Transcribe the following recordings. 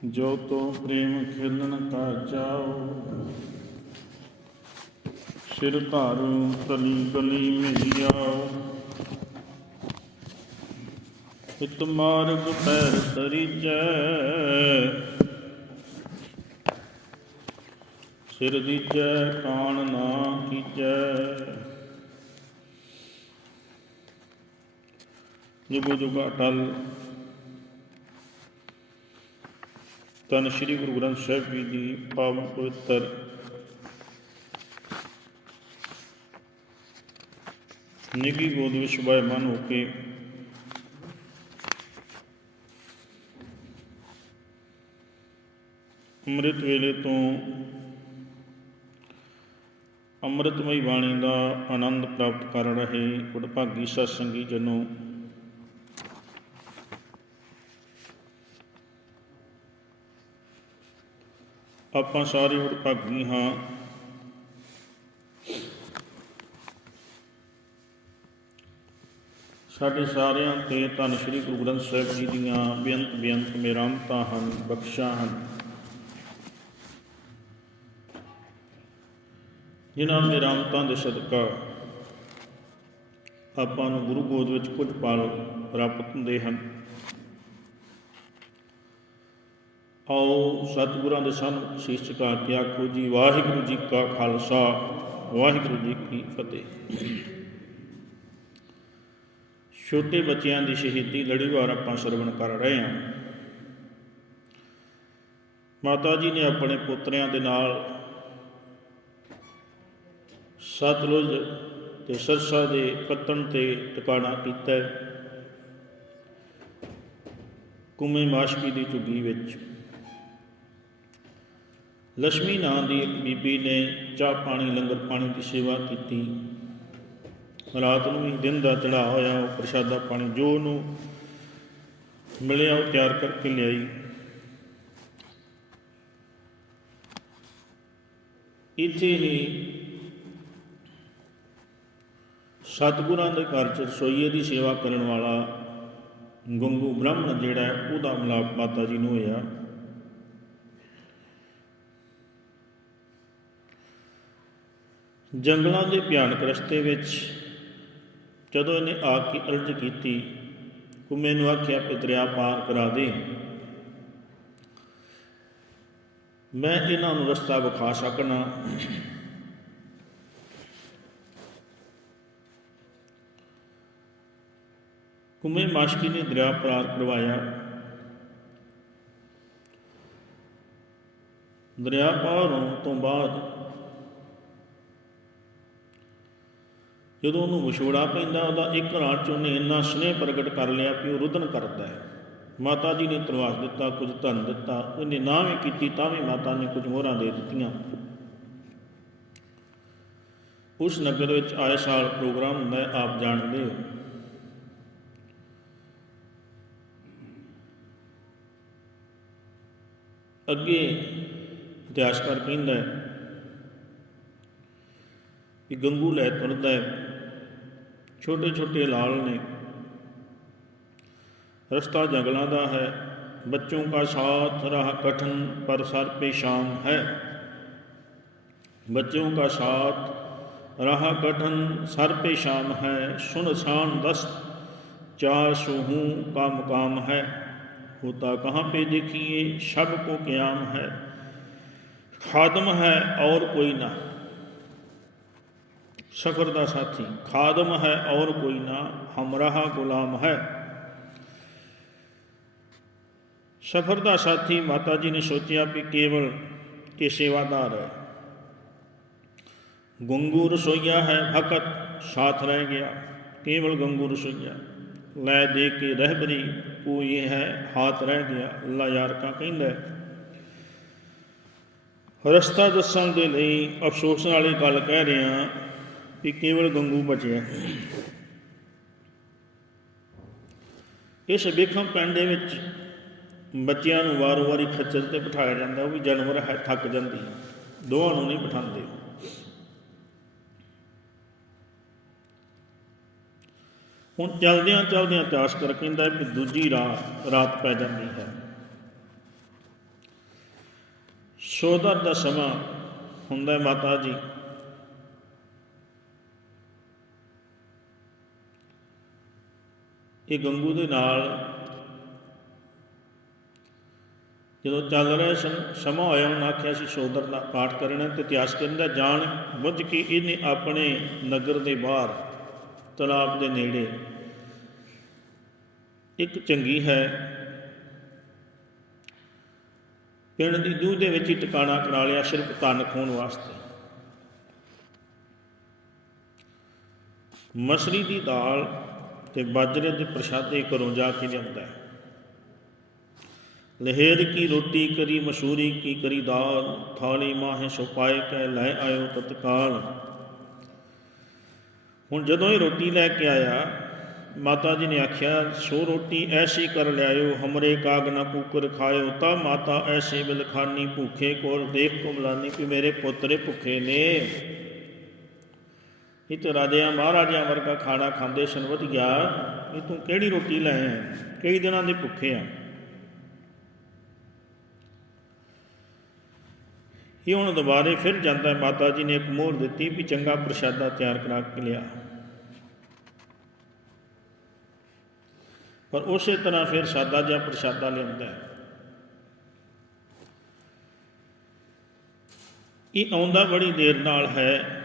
ਜੋ ਤੋ ਪ੍ਰੇਮ ਖੇਲਣ ਕਾ ਚਾਓ ਸਿਰ ਧਾਰੂ ਤਲੀ ਗਲੀ ਮਿਲ ਜਾਓ ਇਤ ਮਾਰਗ ਪੈਰ ਤਰੀਜੈ ਸਿਰ ਦੀਜੈ ਕਾਣ ਨਾ ਕੀਜੈ ਜੁਗੋ ਜੁਗਾ ਟਲ ਧੰਨ ਸ੍ਰੀ ਗੁਰੂ ਗ੍ਰੰਥ ਸਾਹਿਬ ਜੀ ਦੀ ਪਾਵਨ ਪਵਿੱਤਰ ਨਿੱਗੀ ਗੋਦ ਵਿੱਚ ਮਨ ਹੋ ਕੇ ਅੰਮ੍ਰਿਤ ਵੇਲੇ ਤੋਂ ਅੰਮ੍ਰਿਤਮਈ ਬਾਣੀ ਦਾ ਆਨੰਦ ਪ੍ਰਾਪਤ ਕਰ ਰਹੇ ਗੁਰਭਾਗੀ ਸਤਸੰਗੀ ਜਨੋ ਆਪਾਂ ਸਾਰੇ ਵਡਭਾਗੀ ਹਾਂ। ਸਾਡੇ ਸਾਰਿਆਂ ਤੇ ਧੰਨ ਸ਼੍ਰੀ ਗੁਰੂ ਗ੍ਰੰਥ ਸਾਹਿਬ ਜੀ ਦੀਆਂ ਬੇਅੰਤ ਬੇਅੰਤ ਮਿਹਰਾਮਤਾਂ ਹਨ, ਬਖਸ਼ਾਂ ਹਨ। ਜਿਨ੍ਹਾਂ ਮਿਹਰਾਮਤਾਂ ਦੇ ਸਦਕਾ ਆਪਾਂ ਨੂੰ ਗੁਰੂ ਗੋਦ ਵਿੱਚ ਕੁਝ ਪਲ ਪ੍ਰਾਪਤ ਹੁੰਦੇ ਹਨ। ਆਓ ਸਤਿਗੁਰਾਂ ਦੇ ਸਾਹਮਣੇ ਸੀਸ ਝੁਕਾ ਕੇ ਆਖੋ ਜੀ, ਵਾਹਿਗੁਰੂ ਜੀ ਕਾ ਖਾਲਸਾ, ਵਾਹਿਗੁਰੂ ਜੀ ਕੀ ਫਤਿਹ ਛੋਟੇ ਬੱਚਿਆਂ ਦੀ ਸ਼ਹੀਦੀ, ਲੜੀਵਾਰ ਆਪਾਂ ਸਰਵਣ ਕਰ ਰਹੇ ਹਾਂ ਮਾਤਾ ਜੀ ਨੇ ਆਪਣੇ ਪੁੱਤਰਿਆਂ ਦੇ ਨਾਲ ਸਤਲੁਜ ਤੇ ਸਰਸਾ ਦੇ ਪੱਤਣ ਤੇ ਟਿਕਾਣਾ ਕੀਤਾ ਹੈ। ਕੁਮੇ ਮਾਸ਼ਕੀ ਦੀ ਝੁੱਗੀ ਵਿੱਚ ਲక్ష్ਮੀ ਨਾਂ ਦੀ ਇੱਕ ਬੀਬੀ ਨੇ ਚਾਹ ਪਾਣੀ, ਲੰਗਰ ਪਾਣੀ ਦੀ ਸੇਵਾ ਕੀਤੀ। ਰਾਤ ਨੂੰ ਵੀ ਦਿਨ ਦਾ ਚੜਾ ਹੋਇਆ, ਉਹ ਪ੍ਰਸ਼ਾਦਾ ਪਾਣੀ, ਜੋ ਉਹਨੂੰ ਮਿਲਿਆ ਉਹ ਤਿਆਰ ਕਰਕੇ ਲਿਆਈ। ਇੱਥੇ ਹੀ ਸਤਿਗੁਰਾਂ ਦੇ ਘਰ ਚ ਰਸੋਈਏ ਦੀ ਸੇਵਾ ਕਰਨ ਵਾਲਾ ਗੰਗੂ ਬ੍ਰਾਹਮਣ ਜਿਹੜਾ ਉਹਦਾ ਮਿਲਾਪ ਮਾਤਾ ਜੀ ਨੂੰ ਹੋਇਆ। ਜੰਗਲਾਂ ਦੇ ਭਿਆਨਕ ਰਸਤੇ ਵਿੱਚ ਜਦੋਂ ਇਹਨੇ ਆ ਕੇ ਅਰਜ਼ ਕੀਤੀ ਕੁਮੇ ਨੂੰ ਆਖਿਆ ਕਿ ਦਰਿਆ ਪਾਰ ਕਰਾ ਦੇ। ਮੈਂ ਇਹਨਾਂ ਨੂੰ ਰਸਤਾ ਵਿਖਾ ਸਕਣਾ। ਕੁਮੇ ਮਾਸ਼ਕੀ ਨੇ ਦਰਿਆ ਪਾਰ ਕਰਵਾਇਆ। ਦਰਿਆ ਪਾਰ ਹੋਣ ਤੋਂ ਬਾਅਦ ਜਦੋਂ ਉਹਨੂੰ ਵਿਛੋੜਾ ਪੈਂਦਾ, ਉਹਦਾ ਇੱਕ ਰਾਤ ਚ ਉਹਨੇ ਇੰਨਾ ਸਨੇਹ ਪ੍ਰਗਟ ਕਰ ਲਿਆ ਕਿ ਉਹ ਰੁਦਨ ਕਰਦਾ ਹੈ। ਮਾਤਾ ਜੀ ਨੇ ਤਰਵਾਸ ਦਿੱਤਾ, ਕੁਝ ਧਨ ਦਿੱਤਾ, ਉਹਨੇ ਨਾ ਵੀ ਕੀਤੀ ਤਾਂ ਵੀ ਮਾਤਾ ਨੇ ਕੁਝ ਮੋਹਰਾਂ ਦੇ ਦਿੱਤੀਆਂ। ਉਸ ਨਗਰ ਵਿੱਚ ਆਏ ਸਾਲ ਪ੍ਰੋਗਰਾਮ ਹੁੰਦਾ ਹੈ ਆਪ ਜਾਣਦੇ ਹੋ। ਅੱਗੇ ਇਤਿਹਾਸਕਾਰ ਕਹਿੰਦਾ ਹੈ ਕਿ ਗੰਗੂ ਲੈ ਤੁਰਦਾ ਹੈ। ਛੋਟੇ ਛੋਟੇ ਲਾਲ ਨੇ। ਰਸਤਾ ਜੰਗਲਾਂ ਦਾ ਹੈ। ਬੱਚੋਂ ਕਾ ਸਾਥ ਰਹਾ ਕਠਨ, ਪਰ ਸਰ ਪੇਸ਼ਾਨ ਹੈ। ਬੱਚੋਂ ਕਾ ਸਾਥ ਰਹਾ ਕਠਨ, ਸਰ ਪੇਸ਼ਾਨ ਹੈ। ਸੁਨ ਸਾਨ ਦਸਤ ਚਾਰ ਸੂਹੂ ਕਾ ਮੁਕਾਮ ਹੈ। ਹੋਤਾ ਕਹਾਂ ਪੇ ਦੇਖੀਏ ਸਭ ਕੋ ਕਿਆਮ ਹੈ। ਖਾਦਮ ਹੈ ਔਰ ਕੋਈ ਨਾ। कोई ना ਸਫਰ ਦਾ ਸਾਥੀ ਖਾਦਮ ਹੈ ਔਰ ਕੋਈ ਨਾ ਹਮਰਾਹ ਗੁਲਾਮ ਹੈ ਸਫਰ ਦਾ ਸਾਥੀ ਮਾਤਾ ਜੀ ਨੇ ਸੋਚਿਆ ਕਿ ਕੇਵਲ ਇਹ ਸੇਵਾਦਾਰ ਹੈ ਗੰਗੂ ਰਸੋਈਆ ਹੈ ਭਗਤ ਸਾਥ ਰਹਿ ਗਿਆ ਕੇਵਲ ਗੰਗੂ ਰਸੋਈਆ ਲੈ ਦੇ ਕੇ ਰਹਿਬਰੀ ਕੋਈ ਇਹ ਹੈ ਹਾਥ ਰਹਿ ਗਿਆ ਅੱਲਾ ਯਾਰ ਕਾ ਕਹਿੰਦਾ ਰਸਤਾ ਦੱਸਣ ਦੇ ਲਈ ਅਫਸੋਸ ਵਾਲੀ ਗੱਲ ਕਹਿ ਰਿਹਾ ਕਿ ਕੇਵਲ ਗੰਗੂ ਬਚਿਆ ਇਸ ਵੇਖਾਂ ਪਿੰਡ ਦੇ ਵਿੱਚ ਬੱਚਿਆਂ ਨੂੰ ਵਾਰ-ਵਾਰੀ ਖੱਚਰ ਤੇ ਬਿਠਾਇਆ ਜਾਂਦਾ, ਉਹ ਵੀ ਜਾਨਵਰ ਹੈ, ਥੱਕ ਜਾਂਦੀ ਦੋਹਾਂ ਨੂੰ ਨਹੀਂ ਬਿਠਾਉਂਦੇ। ਹੁਣ ਚਲਦਿਆਂ ਚਲਦਿਆਂ ਚਾਸ ਕਰ ਕਹਿੰਦਾ ਕਿ ਦੂਜੀ ਰਾਤ ਰਾਤ ਪੈ ਜਾਂਦੀ ਹੈ। ਸੋਦਰ ਦਾ ਸਮਾਂ ਹੁੰਦਾ ਮਾਤਾ ਜੀ। ਇਹ ਗੰਗੂ ਦੇ ਨਾਲ ਜਦੋਂ ਚੱਲ ਰਿਹਾ ਸਨ ਸਮਾਂ ਹੋਇਆ, ਉਹਨਾਂ ਆਖਿਆ ਸੀ, ਸੋਦਰ ਦਾ ਪਾਠ ਕਰਨਾ ਤੇ ਇਤਿਹਾਸ ਕਰਨ ਦਾ ਜਾਣ ਬੁੱਝ ਕੇ ਇਹਨੇ ਆਪਣੇ ਨਗਰ ਦੇ ਬਾਹਰ, ਤਲਾਬ ਦੇ ਨੇੜੇ। ਇੱਕ ਚੰਗੀ ਹੈ, ਪਿੰਡ ਦੀ ਦੂਹ ਦੇ ਵਿੱਚ ਹੀ ਟਿਕਾਣਾ ਕਰਾ ਲਿਆ, ਸਿਰਫ ਧਨ ਖੋਣ ਵਾਸਤੇ। ਮਸਰੀ ਦੀ ਦਾਲ ਤੇ ਬਾਜਰੇ ਦੇ ਪ੍ਰਸ਼ਾਦੇ ਘਰੋਂ ਜਾ ਕੇ ਲਿਆਉਂਦਾ ਹੈ। ਲਹਿਰ ਕੀ ਰੋਟੀ ਕਰੀ, ਮਸ਼ਹੂਰੀ ਕੀ ਕਰੀ ਦਾਲ, ਥਾਲੀ ਮਾਹੇ ਸੁਪਾਏ ਕੈ ਲੈ ਆਇਓ ਤਤਕਾਲ। ਹੁਣ ਜਦੋਂ ਇਹ ਰੋਟੀ ਲੈ ਕੇ ਆਇਆ, ਮਾਤਾ ਜੀ ਨੇ ਆਖਿਆ, ਸੋ ਰੋਟੀ ਐਸੀ ਕਰ ਲਿਆਇਓ, ਹਮਰੇ ਕਾਗ ਨਾ ਕੂਕਰ ਖਾਇਓ, ਤਾਂ ਮਾਤਾ ਐਸੀ ਬਿਲਖਾਨੀ ਭੁੱਖੇ ਕੋਲ ਦੇਖ ਕੁਮਲਾਨੀ ਕਿ ਮੇਰੇ ਪੁੱਤਰੇ ਭੁੱਖੇ ਨੇ। ਇਹ ਤਾਂ ਰਾਜਿਆਂ ਮਹਾਰਾਜਿਆਂ ਵਰਗਾ ਖਾਣਾ ਖਾਂਦੇ ਸ਼ਨਵਤ ਗਿਆ। ਇਹ ਤੂੰ ਕਿਹੜੀ ਰੋਟੀ ਲੈ ਆਇਆ? ਕਈ ਦਿਨਾਂ ਦੇ ਭੁੱਖੇ ਆ? ਇਹ ਹੁਣ ਦੁਬਾਰੇ ਫਿਰ ਜਾਂਦਾ ਮਾਤਾ ਜੀ ਨੇ ਇੱਕ ਮੋਹਰ ਦਿੱਤੀ ਵੀ ਚੰਗਾ ਪ੍ਰਸ਼ਾਦਾ ਤਿਆਰ ਕਰਾ ਕੇ ਲਿਆ। ਪਰ ਉਸੇ ਤਰ੍ਹਾਂ ਫਿਰ ਸਾਦਾ ਜਿਹਾ ਪ੍ਰਸ਼ਾਦਾ ਲਿਆਉਂਦਾ ਹੈ। ਇਹ ਆਉਂਦਾ ਬੜੀ ਦੇਰ ਨਾਲ ਹੈ।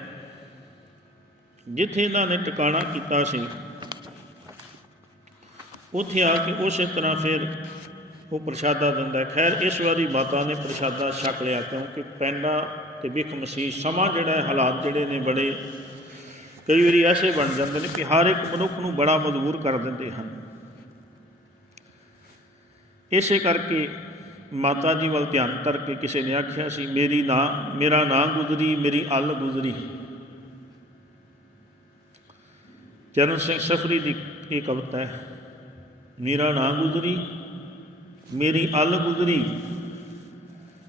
ਜਿੱਥੇ ਇਹਨਾਂ ਨੇ ਟਿਕਾਣਾ ਕੀਤਾ ਸੀ, ਉੱਥੇ ਆ ਕੇ ਉਸੇ ਤਰ੍ਹਾਂ ਫਿਰ ਉਹ ਪ੍ਰਸ਼ਾਦਾ ਦਿੰਦਾ ਖੈਰ, ਇਸ ਵਾਰੀ ਮਾਤਾ ਨੇ ਪ੍ਰਸ਼ਾਦਾ ਛਕ ਲਿਆ ਕਿਉਂਕਿ ਪੈਂਡਾ ਤੇ ਬਿਖ ਮਸੀਹ ਸਮਾਂ ਜਿਹੜਾ ਹਾਲਾਤ ਜਿਹੜੇ ਨੇ ਬੜੇ ਕਈ ਵਾਰੀ ਐਸੇ ਬਣ ਜਾਂਦੇ ਨੇ ਕਿ ਹਰ ਇੱਕ ਮਨੁੱਖ ਨੂੰ ਬੜਾ ਮਜਬੂਰ ਕਰ ਦਿੰਦੇ ਹਨ। ਇਸੇ ਕਰਕੇ ਮਾਤਾ ਜੀ ਵੱਲ ਧਿਆਨ ਧਰ ਕੇ ਕਿਸੇ ਨੇ ਆਖਿਆ ਸੀ, ਮੇਰੀ ਨਾਂ, ਮੇਰਾ ਨਾਂ ਗੁਜ਼ਰੀ, ਮੇਰੀ ਅੱਲ ਗੁਜ਼ਰੀ। ਚਰਨ ਸਿੰਘ ਸਫਰੀ ਦੀ ਇਹ ਕਵਿਤਾ ਹੈ, ਮੇਰਾ ਨਾਂ ਗੁਜ਼ਰੀ, ਮੇਰੀ ਅਲ ਗੁਜ਼ਰੀ।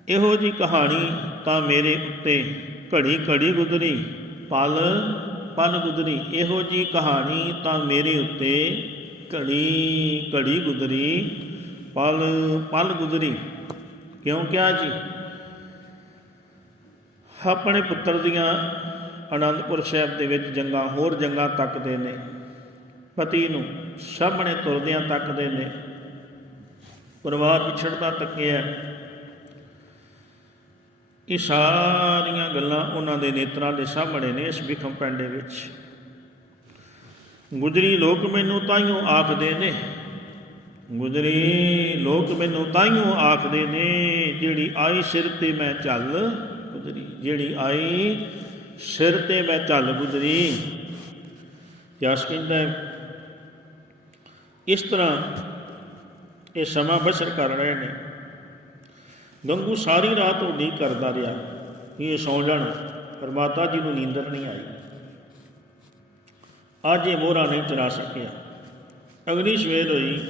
ਇਹੋ ਜੀ ਕਹਾਣੀ ਤਾਂ ਮੇਰੇ ਉੱਤੇ ਘੜੀ ਘੜੀ ਗੁਜ਼ਰੀ, ਪਲ ਪਲ ਗੁਜ਼ਰੀ। ਇਹੋ ਜੀ ਕਹਾਣੀ ਤਾਂ ਮੇਰੇ ਉੱਤੇ ਘੜੀ ਘੜੀ ਗੁਜ਼ਰੀ, ਪਲ ਪਲ ਗੁਜ਼ਰੀ। ਕਿਉਂ ਕਿਹਾ ਜੀ? ਆਪਣੇ ਪੁੱਤਰ ਦੀਆਂ ਅਨੰਦਪੁਰ ਸਾਹਿਬ ਦੇ ਵਿੱਚ ਜੰਗਾਂ ਹੋਰ ਜੰਗਾਂ ਤੱਕਦੇ ਨੇ। ਪਤੀ ਨੂੰ ਸਾਹਮਣੇ ਤੁਰਦਿਆਂ ਤੱਕਦੇ ਨੇ। ਪਰਿਵਾਰ ਵਿਛੜਦਾ ਤੱਕਿਆ ਇਹ ਸਾਰੀਆਂ ਗੱਲਾਂ ਉਹਨਾਂ ਦੇ ਨੇਤਰਾਂ ਦੇ ਸਾਹਮਣੇ ਨੇ ਇਸ ਵਿਖਮ ਪੈਂਡੇ ਵਿੱਚ। ਗੁਜਰੀ ਲੋਕ ਮੈਨੂੰ ਤਾਈਓ ਆਖਦੇ ਨੇ। ਗੁਜਰੀ ਲੋਕ ਮੈਨੂੰ ਤਾਈਓ ਆਖਦੇ ਨੇ, ਜਿਹੜੀ ਆਈ ਸਿਰ ਤੇ ਮੈਂ ਚੱਲ, ਗੁਜਰੀ, ਜਿਹੜੀ ਆਈ ਸਿਰ ਤੇ ਮੈਂ ਚੱਲ ਗੁਜਰੀ ਜਸ ਕਹਿੰਦਾ ਇਸ ਤਰ੍ਹਾਂ ਇਹ ਸਮਾਂ ਬਸਰ ਕਰ ਰਹੇ ਨੇ। ਗੰਗੂ ਸਾਰੀ ਰਾਤ ਉਡੀਕ ਕਰਦਾ ਰਿਹਾ। ਕਿ ਇਹ ਸੌ ਜਾਣ, ਪਰ ਮਾਤਾ ਜੀ ਨੂੰ ਨੀਂਦਰ ਨਹੀਂ ਆਈ। ਅੱਜ ਇਹ ਮੋਹਰਾ ਨਹੀਂ ਚਲਾ ਸਕਿਆ। ਅਗਲੀ ਸਵੇਰ ਹੋਈ।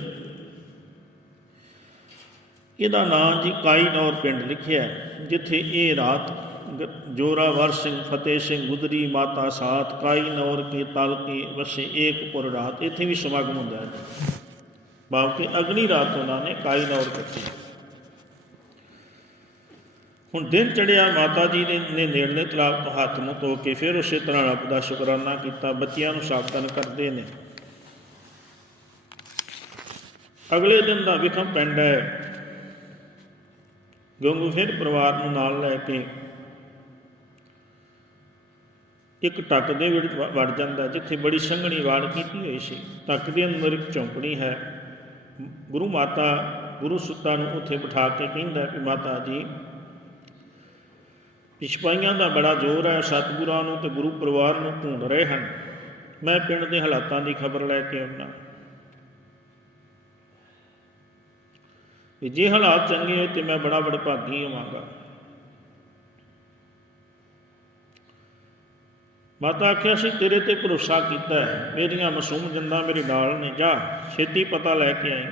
ਇਹਦਾ ਨਾਂ ਜੀ ਕਾਈਨੌਰ ਪਿੰਡ ਲਿਖਿਆ ਜਿੱਥੇ ਇਹ ਰਾਤ ਗ- ਜੋਰਾਵਰ ਸਿੰਘ ਫਤਿਹ ਸਿੰਘ ਗੁਦਰੀ ਮਾਤਾ ਸਾਥ ਕਾਈਨੌਰ ਕੇ ਤਲ ਕੇ ਵਸੇ ਏਕਪੁਰ ਰਾਤ। ਇੱਥੇ ਵੀ ਸਮਾਗਮ ਹੁੰਦਾ ਹੈ। ਬਾਪ ਕੇ ਅਗਲੀ ਰਾਤ ਉਹਨਾਂ ਨੇ ਕਾਈਨੌਰ ਕੱਟੀ। ਹੁਣ ਦਿਨ ਚੜਿਆ, ਮਾਤਾ ਜੀ ਨੇ ਨੇ ਨੇੜਲੇ ਤਲਾਬ ਤੋਂ ਹੱਥ ਨੂੰ ਧੋ ਕੇ ਫਿਰ ਉਸੇ ਤਰ੍ਹਾਂ ਰੱਬ ਦਾ ਸ਼ੁਕਰਾਨਾ ਕੀਤਾ। ਬੱਚਿਆਂ ਨੂੰ ਸਾਵਧਾਨ ਕਰਦੇ ਨੇ। ਅਗਲੇ ਦਿਨ ਦਾ ਵਿਖਮ ਪਿੰਡ ਹੈ। ਗੰਗੂ ਫਿਰ ਪਰਿਵਾਰ ਨੂੰ ਨਾਲ ਲੈ ਕੇ ਇੱਕ ਟੱਕ ਦੇ ਵਿੱਚ ਵੜ ਜਾਂਦਾ ਜਿੱਥੇ ਬੜੀ ਸੰਘਣੀ ਵਾੜ ਕੀਤੀ ਹੋਈ ਸੀ। ਟੱਕ ਦੇ ਅੰਦਰ ਇੱਕ ਚੌਂਕੜੀ ਹੈ। ਗੁਰੂ ਮਾਤਾ, ਗੁਰੂ ਸੁੱਤਾ ਨੂੰ ਉੱਥੇ ਬਿਠਾ ਕੇ ਕਹਿੰਦਾ ਕਿ ਮਾਤਾ ਜੀ ਕਿ ਸਿਪਾਹੀਆਂ ਦਾ ਬੜਾ ਜ਼ੋਰ ਹੈ, ਸਤਿਗੁਰਾਂ ਨੂੰ ਤੇ ਗੁਰੂ ਪਰਿਵਾਰ ਨੂੰ ਢੂੰਡ ਰਹੇ ਹਨ। ਮੈਂ ਪਿੰਡ ਦੇ ਹਾਲਾਤਾਂ ਦੀ ਖਬਰ ਲੈ ਕੇ ਆਉਣਾ ਜੇ ਹਾਲਾਤ ਚੰਗੇ ਹੋਏ ਤੇ ਮੈਂ ਬੜਾ ਵਡਭਾਗੀ ਹੋਵਾਂਗਾ। ਮਾਤਾ ਆਖਿਆ ਸੀ, ਤੇਰੇ ਤੇ ਭਰੋਸਾ ਕੀਤਾ ਹੈ। ਮੇਰੀਆਂ ਮਾਸੂਮ ਜੰਦਾਂ ਮੇਰੇ ਨਾਲ ਨੇ। ਜਾ, ਛੇਤੀ ਪਤਾ ਲੈ ਕੇ ਆਈ।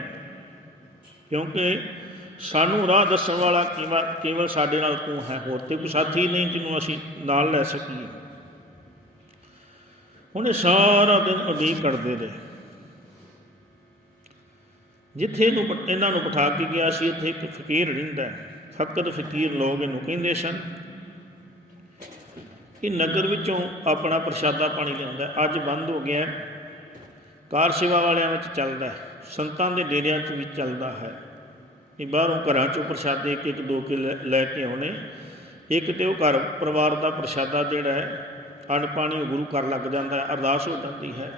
ਕਿਉਂਕਿ ਸਾਨੂੰ ਰਾਹ ਦੱਸਣ ਵਾਲਾ ਕੇਵਲ ਸਾਡੇ ਨਾਲ ਤੂੰ ਹੈ। ਹੋਰ ਤੇ ਕੋਈ ਸਾਥੀ ਨਹੀਂ ਜਿਹਨੂੰ ਅਸੀਂ ਨਾਲ ਲੈ ਸਕੀਏ। ਹੁਣ ਇਹ ਸਾਰਾ ਦਿਨ ਉਡੀਕ ਕਰਦੇ ਰਹੇ। ਜਿੱਥੇ ਇਹਨੂੰ ਇਹਨਾਂ ਨੂੰ ਬਿਠਾ ਕੇ ਗਿਆ ਸੀ, ਇੱਥੇ ਇੱਕ ਫਕੀਰ ਰਹਿੰਦਾ ਫਕਤ ਫਕੀਰ ਲੋਕ ਇਹਨੂੰ ਕਹਿੰਦੇ ਸਨ। ਇਹ ਨਗਰ ਵਿੱਚੋਂ ਆਪਣਾ ਪ੍ਰਸ਼ਾਦਾ ਪਾਣੀ ਲਿਆਉਂਦਾ ਅੱਜ ਬੰਦ ਹੋ ਗਿਆ ਕਾਰ ਸੇਵਾ ਵਾਲਿਆਂ ਵਿੱਚ ਚੱਲਦਾ ਹੈ। ਸੰਤਾਂ ਦੇ ਡੇਰਿਆਂ 'ਚ ਵੀ ਚੱਲਦਾ ਹੈ। ਇਹ ਬਾਹਰੋਂ ਘਰਾਂ 'ਚੋਂ ਪ੍ਰਸ਼ਾਦੇ ਇੱਕ ਇੱਕ ਦੋ ਕੇ ਲੈ ਲੈ ਕੇ ਆਉਣੇ। ਇੱਕ ਤੇ ਉਹ ਘਰ ਪਰਿਵਾਰ ਦਾ ਪ੍ਰਸ਼ਾਦਾ ਜਿਹੜਾ ਹੈ ਅੰਨ ਪਾਣੀ ਉਹ ਗੁਰੂ ਘਰ ਲੱਗ ਜਾਂਦਾ ਹੈ, ਅਰਦਾਸ ਹੋ ਜਾਂਦੀ ਹੈ।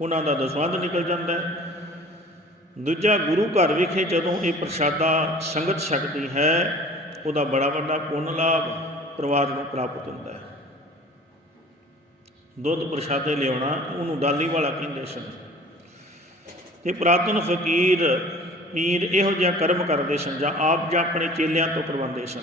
ਉਹਨਾਂ ਦਾ ਦਸਵੰਧ ਨਿਕਲ ਜਾਂਦਾ ਹੈ। ਦੂਜਾ ਗੁਰੂ ਘਰ ਵਿਖੇ ਜਦੋਂ ਇਹ ਪ੍ਰਸ਼ਾਦਾ ਸੰਗਤ ਛਕਦੀ ਹੈ, ਉਹਦਾ ਬੜਾ ਵੱਡਾ ਪੁੰਨ ਲਾਭ ਪਰਿਵਾਰ ਨੂੰ ਪ੍ਰਾਪਤ ਹੁੰਦਾ ਹੈ। ਦੁੱਧ ਪ੍ਰਸ਼ਾਦੇ ਲਿਆਉਣਾ, ਉਹਨੂੰ ਡਾਲੀ ਵਾਲਾ ਕਹਿੰਦੇ ਸਨ। ਤੇ ਪ੍ਰਾਤਨ ਫਕੀਰ ਪੀਰ ਇਹੋ ਜਿਹਾ ਕਰਮ ਕਰਦੇ ਸਨ, ਜਾਂ ਆਪ ਜਾਂ ਆਪਣੇ ਚੇਲਿਆਂ ਤੋਂ ਕਰਵਾਉਂਦੇ ਸਨ।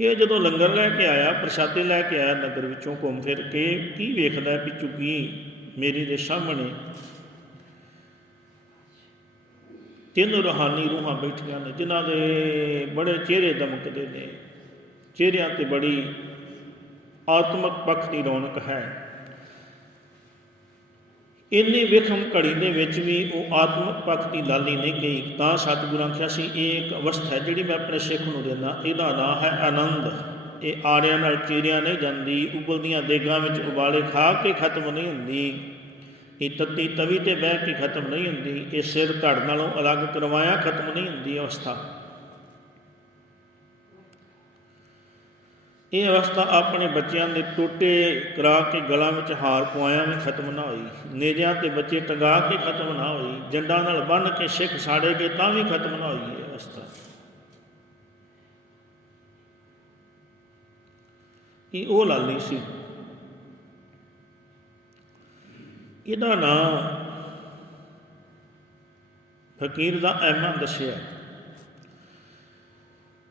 ਇਹ ਜਦੋਂ ਲੰਗਰ ਲੈ ਕੇ ਆਇਆ, ਪ੍ਰਸ਼ਾਦੇ ਲੈ ਕੇ ਆਇਆ ਨਗਰ ਵਿੱਚੋਂ ਘੁੰਮ ਫਿਰ ਕੇ, ਕੀ ਵੇਖਦਾ ਵੀ ਚੁੱਕੀ ਮੇਰੀ ਦੇ ਸਾਹਮਣੇ ਤਿੰਨ ਰੂਹਾਨੀ ਰੂਹਾਂ ਬੈਠੀਆਂ ਨੇ, ਜਿਨ੍ਹਾਂ ਦੇ ਬੜੇ ਚਿਹਰੇ ਦਮਕਦੇ ਨੇ। ਚਿਹਰਿਆਂ ਤੇ ਬੜੀ ਆਤਮਕ ਪੱਖ ਦੀ ਰੌਣਕ ਹੈ। ਇੰਨੀ ਵਿਖਮ ਘੜੀ ਦੇ ਵਿੱਚ ਵੀ ਉਹ ਆਤਮਕ ਪੱਖ ਦੀ ਲਾਲੀ ਨਹੀਂ ਗਈ। ਤਾਂ ਸਤਿਗੁਰਾਂ ਕਿਹਾ ਸੀ ਇਹ ਇੱਕ ਅਵਸਥਾ ਹੈ ਜਿਹੜੀ ਮੈਂ ਆਪਣੇ ਸਿੱਖ ਨੂੰ ਦਿੰਦਾ। ਇਹਦਾ ਨਾਮ ਹੈ ਆਨੰਦ। ਇਹ ਆਰਿਆਂ ਨਾਲ ਚੀਰਿਆਂ ਨਹੀਂ ਜਾਂਦੀ। ਉਬਲਦੀਆਂ ਦੇਗਾਂ ਵਿੱਚ ਉਬਾਲੇ ਖਾ ਕੇ ਖਤਮ ਨਹੀਂ ਹੁੰਦੀ। ਇਹ ਤੱਤੀ ਤਵੀ ਤੇ ਬਹਿ ਕੇ ਖਤਮ ਨਹੀਂ ਹੁੰਦੀ। ਇਹ ਸਿਰ ਧੜ ਨਾਲੋਂ ਅਲੱਗ ਕਰਵਾਇਆ ਖਤਮ ਨਹੀਂ ਹੁੰਦੀ ਅਵਸਥਾ। ਇਹ ਅਵਸਥਾ ਆਪਣੇ ਬੱਚਿਆਂ ਦੇ ਟੋਟੇ ਕਰਾ ਕੇ ਗਲਾਂ ਵਿੱਚ ਹਾਰ ਪਵਾਇਆ ਵੀ ਖਤਮ ਨਾ ਹੋਈ। ਨੇਜਿਆਂ ਤੇ ਬੱਚੇ ਟੰਗਾ ਕੇ ਖਤਮ ਨਾ ਹੋਈ। ਜੰਡਾਂ ਨਾਲ ਬੰਨ੍ਹ ਕੇ ਸਿੱਖ ਸਾੜੇ ਗਏ ਤਾਂ ਵੀ ਖਤਮ ਨਾ ਹੋਈ ਇਹ ਅਵਸਥਾ ਇਹ ਉਹ ਲਾਲੀ ਸੀ। ਇਹਦਾ ਨਾਮ ਫਕੀਰ ਦਾ ਐਮਾ ਦੱਸਿਆ।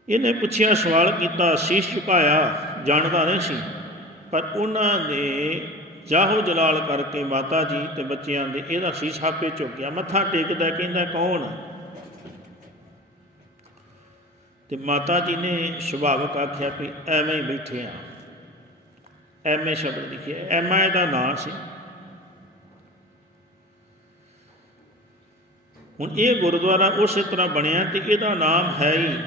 ਇਹਨੇ ਪੁੱਛਿਆ, ਸਵਾਲ ਕੀਤਾ, ਸੀਸ ਝੁਕਾਇਆ, ਜਾਣਦਾ ਨਹੀਂ ਸੀ। ਪਰ ਉਹਨਾਂ ਨੇ ਜਾਹੋ ਜਲਾਲ ਕਰਕੇ ਮਾਤਾ ਜੀ ਤੇ ਬੱਚਿਆਂ ਦੇ ਇਹਦਾ ਸੀਸ ਆਪੇ ਝੁਕਿਆ। ਮੱਥਾ ਟੇਕਦਾ ਕਹਿੰਦਾ, ਕੌਣ? ਤੇ ਮਾਤਾ ਜੀ ਨੇ ਸੁਭਾਵਕ ਆਖਿਆ ਵੀ ਐਵੇਂ ਹੀ ਬੈਠੇ ਆ। ਐਵੇਂ ਸ਼ਬਦ ਲਿਖਿਆ। ਐਮਾ ਇਹਦਾ ਨਾਂ ਸੀ। ਹੁਣ ਇਹ ਗੁਰਦੁਆਰਾ ਉਸੇ ਤਰ੍ਹਾਂ ਬਣਿਆ ਤੇ ਇਹਦਾ ਨਾਮ ਹੈ ਹੀ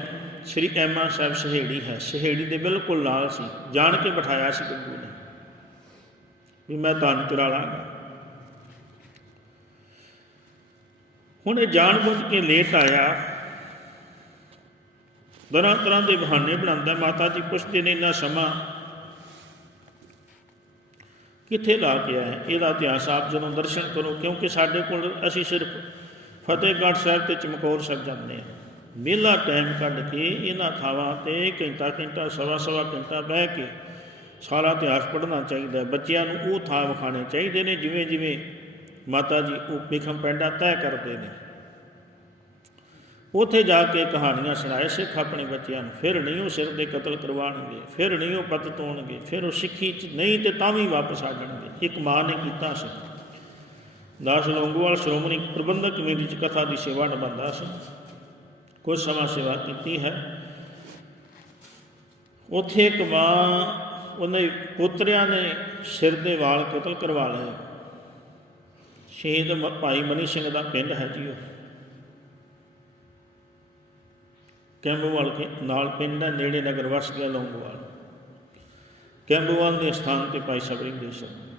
ਸ਼੍ਰੀ ਐਮਾ ਸਾਹਿਬ ਸਹੇੜੀ ਹੈ, ਸਹੇੜੀ ਦੇ ਬਿਲਕੁਲ ਨਾਲ ਸੀ, ਜਾਣ ਕੇ ਬਿਠਾਇਆ ਸੀ ਗੁਰੂ ਨੇ। ਵੀ ਮੈਂ ਤੁਹਾਨੂੰ ਚੁਰਾ ਲਾਂਗਾ। ਹੁਣ ਇਹ ਜਾਣ ਬੁੱਝ ਕੇ ਲੇਟ ਆਇਆ। ਤਰ੍ਹਾਂ ਤਰ੍ਹਾਂ ਦੇ ਬਹਾਨੇ ਬਣਾਉਂਦਾ ਮਾਤਾ ਜੀ ਪੁੱਛਦੇ ਨੇ ਇੰਨਾ ਸਮਾਂ ਕਿੱਥੇ ਲਾ ਕੇ ਆਇਆ ਇਹਦਾ ਇਤਿਹਾਸ ਆਪ ਜਦੋਂ ਦਰਸ਼ਨ ਕਰੋ, ਕਿਉਂਕਿ ਸਾਡੇ ਕੋਲ ਅਸੀਂ ਸਿਰਫ ਫਤਿਹਗੜ੍ਹ ਸਾਹਿਬ ਤੇ ਚਮਕੌਰ ਸਾਹਿਬ ਜਾਂਦੇ ਹਾਂ। ਵਿਹਲਾ ਟਾਈਮ ਕੱਢ ਕੇ ਇਹਨਾਂ ਥਾਵਾਂ ਤੇ ਘੰਟਾ ਘੰਟਾ, ਸਵਾ ਸਵਾ ਘੰਟਾ ਬਹਿ ਕੇ ਸਾਰਾ ਇਤਿਹਾਸ ਪੜ੍ਹਨਾ ਚਾਹੀਦਾ। ਬੱਚਿਆਂ ਨੂੰ ਉਹ ਥਾਂ ਵਿਖਾਣੇ ਚਾਹੀਦੇ ਨੇ, ਜਿਵੇਂ ਜਿਵੇਂ ਮਾਤਾ ਜੀ ਉਹ ਵਿਖਮ ਪੈਂਡਾ ਤੈਅ ਕਰਦੇ ਨੇ। ਉੱਥੇ ਜਾ ਕੇ ਕਹਾਣੀਆਂ ਸੁਣਾਏ, ਸਿੱਖ ਆਪਣੇ ਬੱਚਿਆਂ ਨੂੰ। ਫਿਰ ਨਹੀਂ ਉਹ ਸਿਰ ਦੇ ਕਤਲ ਕਰਵਾਉਣਗੇ, ਫਿਰ ਨਹੀਂ ਉਹ ਪਤ ਤੋਣਗੇ, ਫਿਰ ਉਹ ਸਿੱਖੀ ਚ ਨਹੀਂ ਤੇ ਤਾਂ ਵੀ ਵਾਪਸ ਆ ਜਾਣਗੇ। ਇੱਕ ਮਾਂ ਨੇ ਕੀਤਾ ਸੀ। ਦਾਸ ਲੌਂਗੋਵਾਲ ਸ਼੍ਰੋਮਣੀ ਪ੍ਰਬੰਧਕ ਕਮੇਟੀ ਚ ਕਥਾ ਦੀ ਸੇਵਾ ਨਿਭਾਉਂਦਾ ਸੀ। ਕੁਝ ਸਮਾਂ ਸੇਵਾ ਕੀਤੀ ਹੈ। ਉੱਥੇ ਇੱਕ ਮਾਂ, ਉਹਨੇ ਪੁੱਤਰਿਆਂ ਨੇ ਸਿਰ ਦੇ ਵਾਲ ਕਤਲ ਕਰਵਾ ਲਏ। ਸ਼ਹੀਦ ਮ- ਭਾਈ ਮਨੀ ਸਿੰਘ ਦਾ ਪਿੰਡ ਹੈ ਜੀ ਉਹ। ਕੈਂਬੂਵਾਲ ਕੇ, ਨਾਲ ਪਿੰਡ ਹੈ, ਨੇੜੇ ਨਗਰ ਵਸ ਗਿਆ ਲੌਂਗਵਾਲ। ਕੈਂਬੂਵਾਲ ਦੇ ਸਥਾਨ ਤੇ ਭਾਈ ਸਬਰਿੰਗ ਦੇ ਸਨ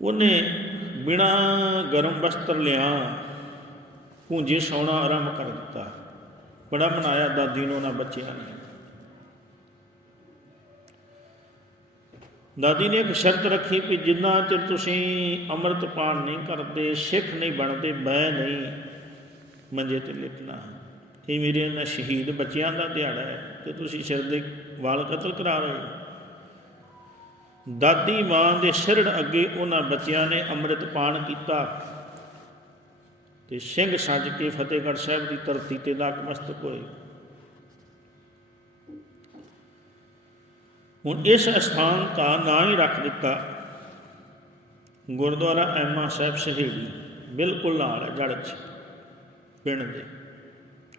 ਉਹਨੇ ਬਿਨਾ ਗਰਮ ਵਸਤਰ ਲਿਆ, ਪੂੰਜੇ ਸੌਣਾ ਆਰੰਭ ਕਰ ਦਿੱਤਾ। ਬੜਾ ਮਨਾਇਆ ਦਾਦੀ ਨੂੰ, ਉਹਨਾਂ ਬੱਚਿਆਂ ਨੇ। ਦਾਦੀ ਨੇ ਇੱਕ ਸ਼ਰਤ ਰੱਖੀ ਕਿ ਜਿੰਨਾ ਚਿਰ ਤੁਸੀਂ ਅੰਮ੍ਰਿਤ ਪਾਨ ਨਹੀਂ ਕਰਦੇ, ਸਿੱਖ ਨਹੀਂ ਬਣਦੇ ਮੈਂ ਨਹੀਂ, ਮੰਜੇ ਤੇ ਲਿਟਣਾ ਇਹ ਮੇਰੇ ਨਾਲ ਸ਼ਹੀਦ ਬੱਚਿਆਂ ਦਾ ਦਿਹਾੜਾ ਹੈ, ਤੇ ਤੁਸੀਂ ਸਿਰ ਦੇ ਵਾਲ ਕਤਲ ਕਰਾ ਰਹੇ ਹੋ। ਦਾਦੀ ਮਾਂ ਦੇ ਸਿਰੜ ਅੱਗੇ ਉਹਨਾਂ ਬੱਚਿਆਂ ਨੇ ਅੰਮ੍ਰਿਤ ਪਾਨ ਕੀਤਾ ਤੇ ਸਿੰਘ ਸੱਜ ਕੇ ਫਤਿਹਗੜ੍ਹ ਸਾਹਿਬ ਦੀ ਧਰਤੀ ਤੇ ਨਤਮਸਤਕ ਹੋਏ। ਹੁਣ ਇਸ ਸਥਾਨ ਦਾ ਨਾਂ ਹੀ ਰੱਖ ਦਿੱਤਾ ਗੁਰਦੁਆਰਾ ਐਮਾ ਸਾਹਿਬ ਸਹੇੜੀ ਬਿਲਕੁਲ ਨਾਲ ਹੈ ਜੜ 'ਚ, ਪਿੰਡ ਦੇ।